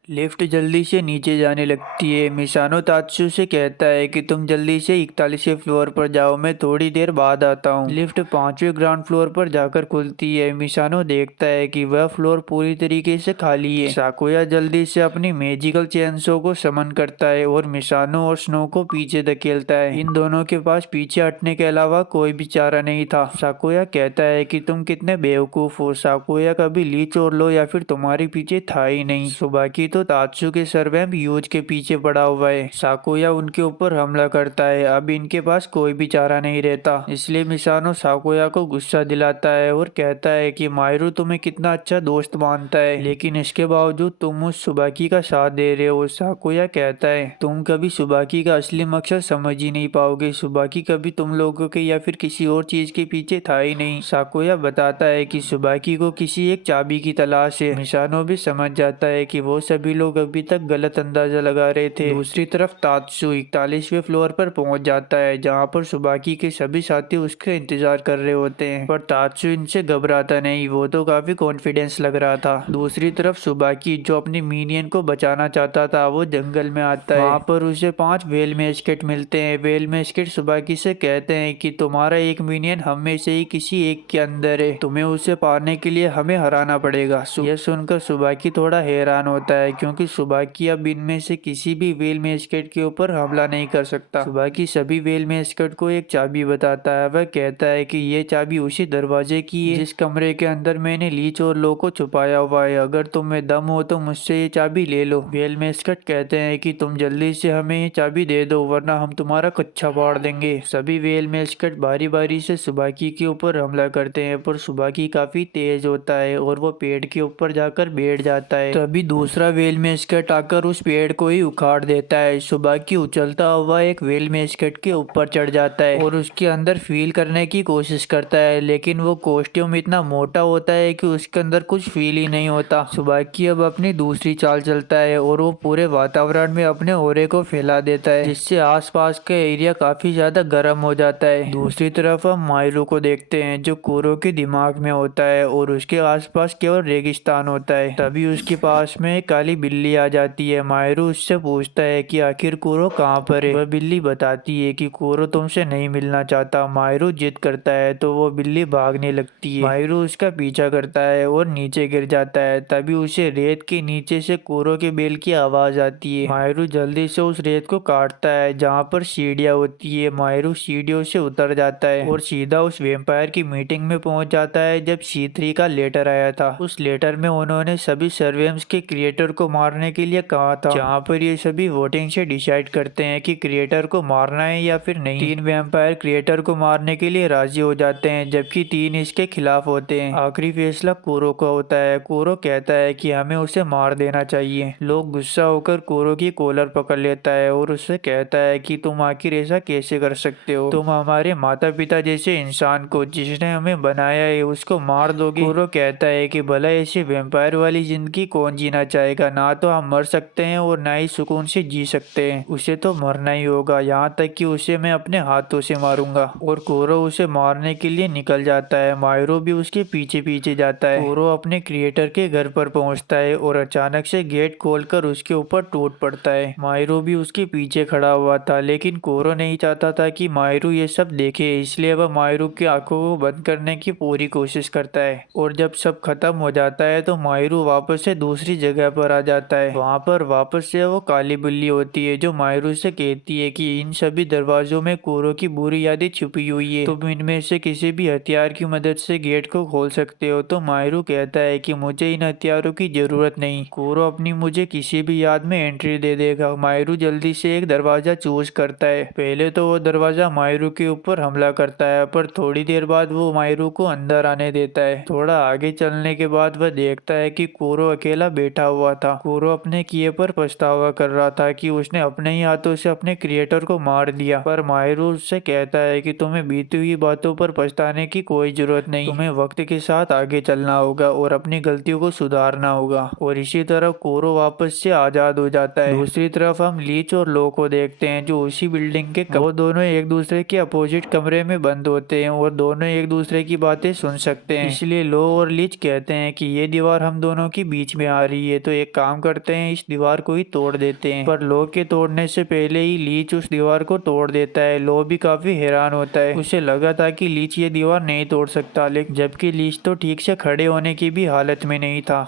लिफ्ट जल्दी से नीचे जाने लगती है। मिसानो तात्सु से कहता है कि तुम जल्दी से 41वें फ्लोर पर जाओ, मैं थोड़ी देर बाद आता हूँ। लिफ्ट 5वें ग्राउंड फ्लोर पर जाकर खुलती है। मिसानो देखता है कि वह फ्लोर पूरी तरीके से खाली है। साकुया जल्दी से अपनी मैजिकल चेनसो को समन करता है और मिसानो और स्नो को पीछे धकेलता है। इन दोनों के पास पीछे हटने के अलावा कोई भी चारा नहीं था। साकुया कहता है कि तुम कितने बेवकूफ हो। साकुया कभी लीच और लो या फिर तुम्हारे पीछे था ही नहीं। सुबह की तो तात्सु के सर्वैम्प यूज के पीछे पड़ा हुआ है। साकुया उनके ऊपर हमला करता है। अब इनके पास कोई भी चारा नहीं रहता, इसलिए मिसानो साकुया को गुस्सा दिलाता है और कहता है कि मायरू तुम्हें कितना अच्छा दोस्त मानता है, लेकिन इसके बावजूद तुम उस सुबाकी का साथ दे रहे हो। साकुया कहता है तुम कभी सुबाकी का असली मकसद समझ ही नहीं पाओगे। सुबाकी कभी तुम लोगों के या फिर किसी और चीज के पीछे था ही नहीं। साकुया बताता है कि सुबाकी को किसी एक चाबी की तलाश है। मिसानो भी समझ जाता है कि वो सभी लोग अभी तक गलत अंदाजा लगा रहे थे। दूसरी तरफ तात्सु 41वें फ्लोर पर पहुंच जाता है, जहां पर सुबाकी के सभी साथी उसके इंतजार कर रहे होते हैं, पर तात्सु इनसे घबराता नहीं, वो तो काफी कॉन्फिडेंस लग रहा था। दूसरी तरफ सुबाकी जो अपनी मिनियन को बचाना चाहता था, वो जंगल में आता है। वहाँ पर उसे 5 वेल मेस्केट मिलते हैं। वेल मेस्केट सुबाकी से कहते हैं कि तुम्हारा एक मिनियन हम में से ही किसी एक के अंदर है, तुम्हें उसे पाने के लिए हमें हराना पड़ेगा। यह सुनकर सुबाकी थोड़ा हैरान होता है, क्योंकि सुबाकी अब इनमें से किसी भी वेल मेस्केट के ऊपर हमला नहीं कर सकता। सुबाकी सभी वेल मेस्केट को एक चाबी बताता है। वह कहता है कि ये चाबी उसी दरवाजे की है जिस कमरे के अंदर मैंने लीच और लो को छुपाया हुआ है। अगर तुम्हें दम हो तो मुझसे ये चाबी ले लो। वेल मेस्केट कहते हैं कि तुम जल्दी से हमें ये चाबी दे दो, वरना हम तुम्हारा कच्चा फाड़ देंगे। सभी वेल मेस्केट बारी बारी से सुबाकी के ऊपर हमला करते हैं, पर सुबाकी काफी तेज होता है और वो पेड़ के ऊपर जाकर बैठ जाता है। तभी दूसरा वेल मेस्केट आकर उस पेड़ को ही उखाड़ देता है। सुबाकी उछलता हुआ एक वेल मेस्केट के ऊपर चढ़ जाता है और उसके अंदर फील करने की कोशिश करता है, लेकिन वो कॉस्ट्यूम इतना मोटा होता है कि उसके अंदर कुछ फील ही नहीं होता। सुबाकी अब अपनी दूसरी चाल चलता है और वो पूरे वातावरण में अपने ऑरे को फैला देता है, जिससे आसपास का एरिया काफी ज्यादा गर्म हो जाता है। दूसरी तरफ हम मायरू को देखते हैं, जो कुरो के दिमाग में होता है और उसके आसपास केवल रेगिस्तान होता है। तभी उसके पास में एक काली बिल्ली आ जाती है। मायरू उससे पूछता है कि आखिर कुरो कहाँ पर है। वह बिल्ली बताती है कि कुरो तुमसे नहीं मिलना चाहता। मायरू जिद करता है तो वो बिल्ली भागने लगती है। मायरू उसका पीछा करता है और नीचे गिर जाता है। तभी उसे रेत के नीचे से कुरो के बेल की आवाज आती है। मायरू जल्दी से उस रेत को काटता है जहाँ पर सीढ़ियाँ होती है। मायरू सीढ़ियों से उतर जाता है और सीधा उस वेम्पायर की मीटिंग में पहुंच जाता है जब C3 का लेटर आया था। उस लेटर में उन्होंने सभी सर्वेम्स के क्रिएटर को मारने के लिए कहा था, जहाँ पर ये सभी वोटिंग से डिसाइड करते हैं कि क्रिएटर को मारना है या फिर नहीं। 3 वैम्पायर क्रिएटर को मारने के लिए राजी हो जाते हैं, जबकि 3 इसके खिलाफ होते हैं। आखिरी फैसला कोरो का होता है। कोरो कहता है कि हमें उसे मार देना चाहिए। लोग गुस्सा होकर कोरो की कॉलर पकड़ लेता है और उससे कहता है कि तुम आखिर ऐसा कैसे कर सकते हो। तुम हमारे माता पिता जैसे इंसान को, जिसने हमें बनाया है, उसको मार दोगे। कोरो कहता है कि भला ऐसी वैम्पायर वाली जिंदगी कौन जीना चाहेगा। ना तो हम मर सकते हैं और ना ही सुकून से जी सकते हैं। उसे तो मरना ही होगा, यहाँ तक कि उसे मैं अपने हाथों से मारूंगा। और कोरो उसे मारने के लिए निकल जाता है। मायरो भी उसके पीछे पीछे जाता है। कोरो अपने क्रिएटर के घर पर पहुंचता है और अचानक से गेट खोलकर उसके ऊपर टूट पड़ता है। मायरो भी उसके पीछे खड़ा हुआ था, लेकिन कोरो नहीं चाहता था कि मायरू ये सब देखे, इसलिए वह मायरू की आंखों को बंद करने की पूरी कोशिश करता है। और जब सब खत्म हो जाता है तो मायरू वापस से दूसरी जगह पर आ जाता है। वहाँ पर वापस से वो काली बिल्ली होती है जो मायरू से कहती है कि इन सभी दरवाजों में कुरो की बुरी यादें छुपी हुई है, तुम इनमें से किसी भी हथियार की मदद से गेट को खोल सकते हो। तो मायरू कहता है कि मुझे इन हथियारों की जरूरत नहीं, कुरो अपनी मुझे किसी भी याद में एंट्री दे देगा। मायरू जल्दी से एक दरवाजा चूज करता है। पहले तो वो दरवाजा मायरू के ऊपर हमला करता है, पर थोड़ी देर बाद वो मायरू को अंदर आने देता है। थोड़ा आगे चलने के बाद वह देखता है कि कुरो अकेला बैठा हुआ था। कुरो अपने किए पर पछतावा कर रहा था कि उसने अपने ही हाथों से अपने क्रिएटर को मार दिया, पर मायरू उससे कहता है कि तुम्हें बीती हुई बातों पर पछताने की कोई जरूरत नहीं, तुम्हें वक्त के साथ आगे चलना होगा और अपनी गलतियों को सुधारना होगा। और इसी तरह कुरो वापस से आजाद हो जाता है। दूसरी तरफ हम लीच और लो को देखते हैं जो उसी बिल्डिंग के वो दोनों एक दूसरे के अपोजिट कमरे में बंद होते हैं और दोनों एक दूसरे की बातें सुन सकते हैं। इसलिए लो और लीच कहते हैं कि ये दीवार हम दोनों के बीच में आ रही है, तो एक काम करते हैं, इस दीवार को ही तोड़ देते हैं। पर लो के तोड़ने से पहले ही लीच उस दीवार को तोड़ देता है। लो भी काफी हैरान होता है, उसे लगा था कि लीच ये दीवार नहीं तोड़ सकता, लेकिन जबकि लीच तो ठीक से खड़े होने की भी हालत में नहीं था।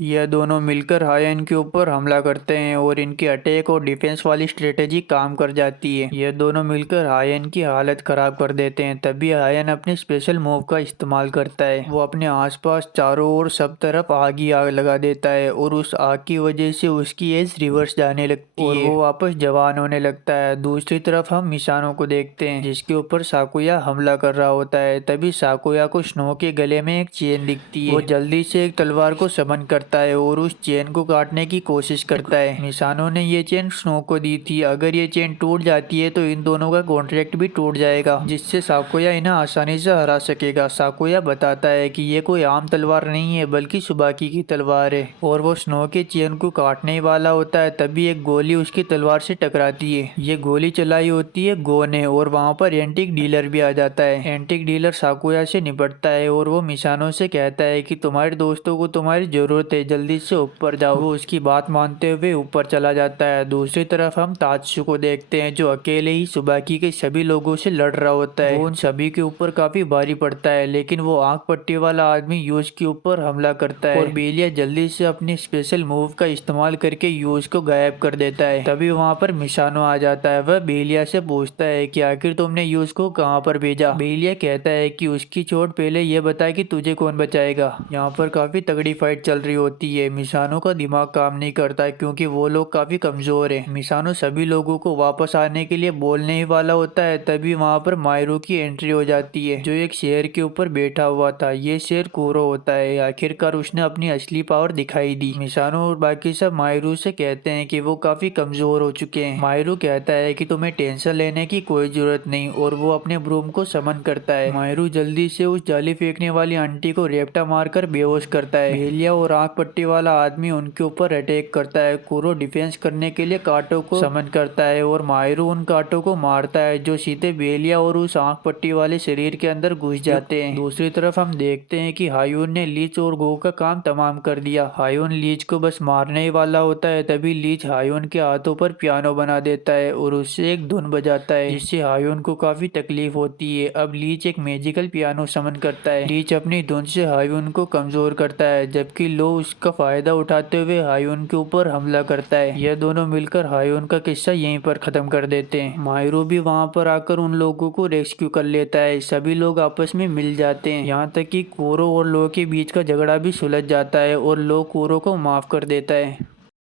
यह दोनों मिलकर हायन के ऊपर हमला करते हैं और इनकी अटैक और डिफेंस वाली स्ट्रेटेजी काम कर जाती है। यह दोनों मिलकर हायन की हालत खराब कर देते हैं। तभी हायन अपने स्पेशल मूव का इस्तेमाल करता है। वो अपने आसपास चारों ओर सब तरफ आग ही आग लगा देता है और उस आग की वजह से उसकी एज रिवर्स जाने लगती है और वो वापस जवान होने लगता है। दूसरी तरफ हम मिसानो को देखते हैं जिसके ऊपर साकुया हमला कर रहा होता है। तभी साकुया को स्नो के गले में एक चेन दिखती है। वो जल्दी से एक तलवार को समन करता है और उस चेन को काटने की कोशिश करता है। मिसानो ने ये चेन स्नो को दी थी, अगर ये चेन टूट जाती है तो इन दोनों का कॉन्ट्रैक्ट भी टूट जाएगा, जिससे साकुया इन्हें आसानी से हरा सकेगा। साकुया बताता है कि ये कोई आम तलवार नहीं है बल्कि सुबाकी की तलवार है और वो स्नो के चेन को काटने वाला होता है। तभी एक गोली उसकी तलवार से टकराती है। ये गोली चलाई होती है गो ने और वहाँ पर एंटिक डीलर भी आ जाता है। एंटिक डीलर साकुया से निपटता है और वो मिसानो से कहता है कि तुम्हारे दोस्तों को तुम्हारी जरूरत है, जल्दी से ऊपर जाओ। वो उसकी बात मानते हुए ऊपर चला जाता है। दूसरी तरफ हम तात्सु को देखते हैं जो अकेले ही सुबाकी के सभी लोगों से लड़ रहा होता है। वो उन सभी के ऊपर काफी भारी पड़ता है, लेकिन वो आंख पट्टी वाला आदमी यूज के ऊपर हमला करता है और बेलिया जल्दी से अपनी स्पेशल मूव का इस्तेमाल करके यूज को गायब कर देता है। तभी वहाँ पर मिसानो आ जाता है। वह बेलिया से पूछता है कि आखिर तुमने यूज को कहाँ पर भेजा। बेलिया कहता है कि उसकी चोट पहले ये बता कि तुझे कौन बचाएगा। यहाँ पर काफी तगड़ी फाइट चल रही होती है। मिसानो का दिमाग काम नहीं करता है क्योंकि वो लोग काफी कमजोर हैं। मिसानो सभी लोगों को वापस आने के लिए बोलने ही वाला होता है, तभी वहाँ पर मायरू की एंट्री हो जाती है जो एक शेर के ऊपर बैठा हुआ था। ये शेर कुरो होता है। आखिरकार उसने अपनी असली पावर दिखाई दी। मिसानो और बाकी सब मायरू से कहते हैं कि वो काफी कमजोर हो चुके हैं। मायरू कहता है कि तुम्हें टेंशन लेने की कोई जरूरत नहीं और वो अपने ब्रूम को समन करता है। मायरू जल्दी से उस जाली फेंकने वाली आंटी को रेपटा मारकर बेहोश करता है। भेलिया और आंख पट्टी वाला आदमी उनके ऊपर अटैक करता है। कुरो डिफेंस करने के लिए कांटों को समन करता है और मायरू उन कांटों को मारता है जो सीधे बेलिया और उस आंख पट्टी वाले शरीर के अंदर घुस जाते हैं। दूसरी तरफ हम देखते हैं कि हायून ने लीच और गो का काम तमाम कर दिया। हायून लीच को बस मारने ही वाला होता है, तभी लीच हायून के हाथों पर पियानो बना देता है और उससे एक धुन बजाता है जिससे हायून को काफी तकलीफ होती है। अब लीच एक मैजिकल पियानो समन करता है। लीच अपनी धुन से हायून को कमजोर करता है, जबकि लो उसका फायदा उठाते हुए हायून के ऊपर हमला करता है। यह दोनों मिलकर हायून का किस्सा यहीं पर खत्म कर देते हैं। मायरू भी वहां पर आकर उन लोगों को रेस्क्यू कर लेता है। सभी लोग आपस में मिल जाते हैं, यहाँ तक कि कुरो और लो के बीच का झगड़ा भी सुलझ जाता है और लो कुरो को माफ कर देता है।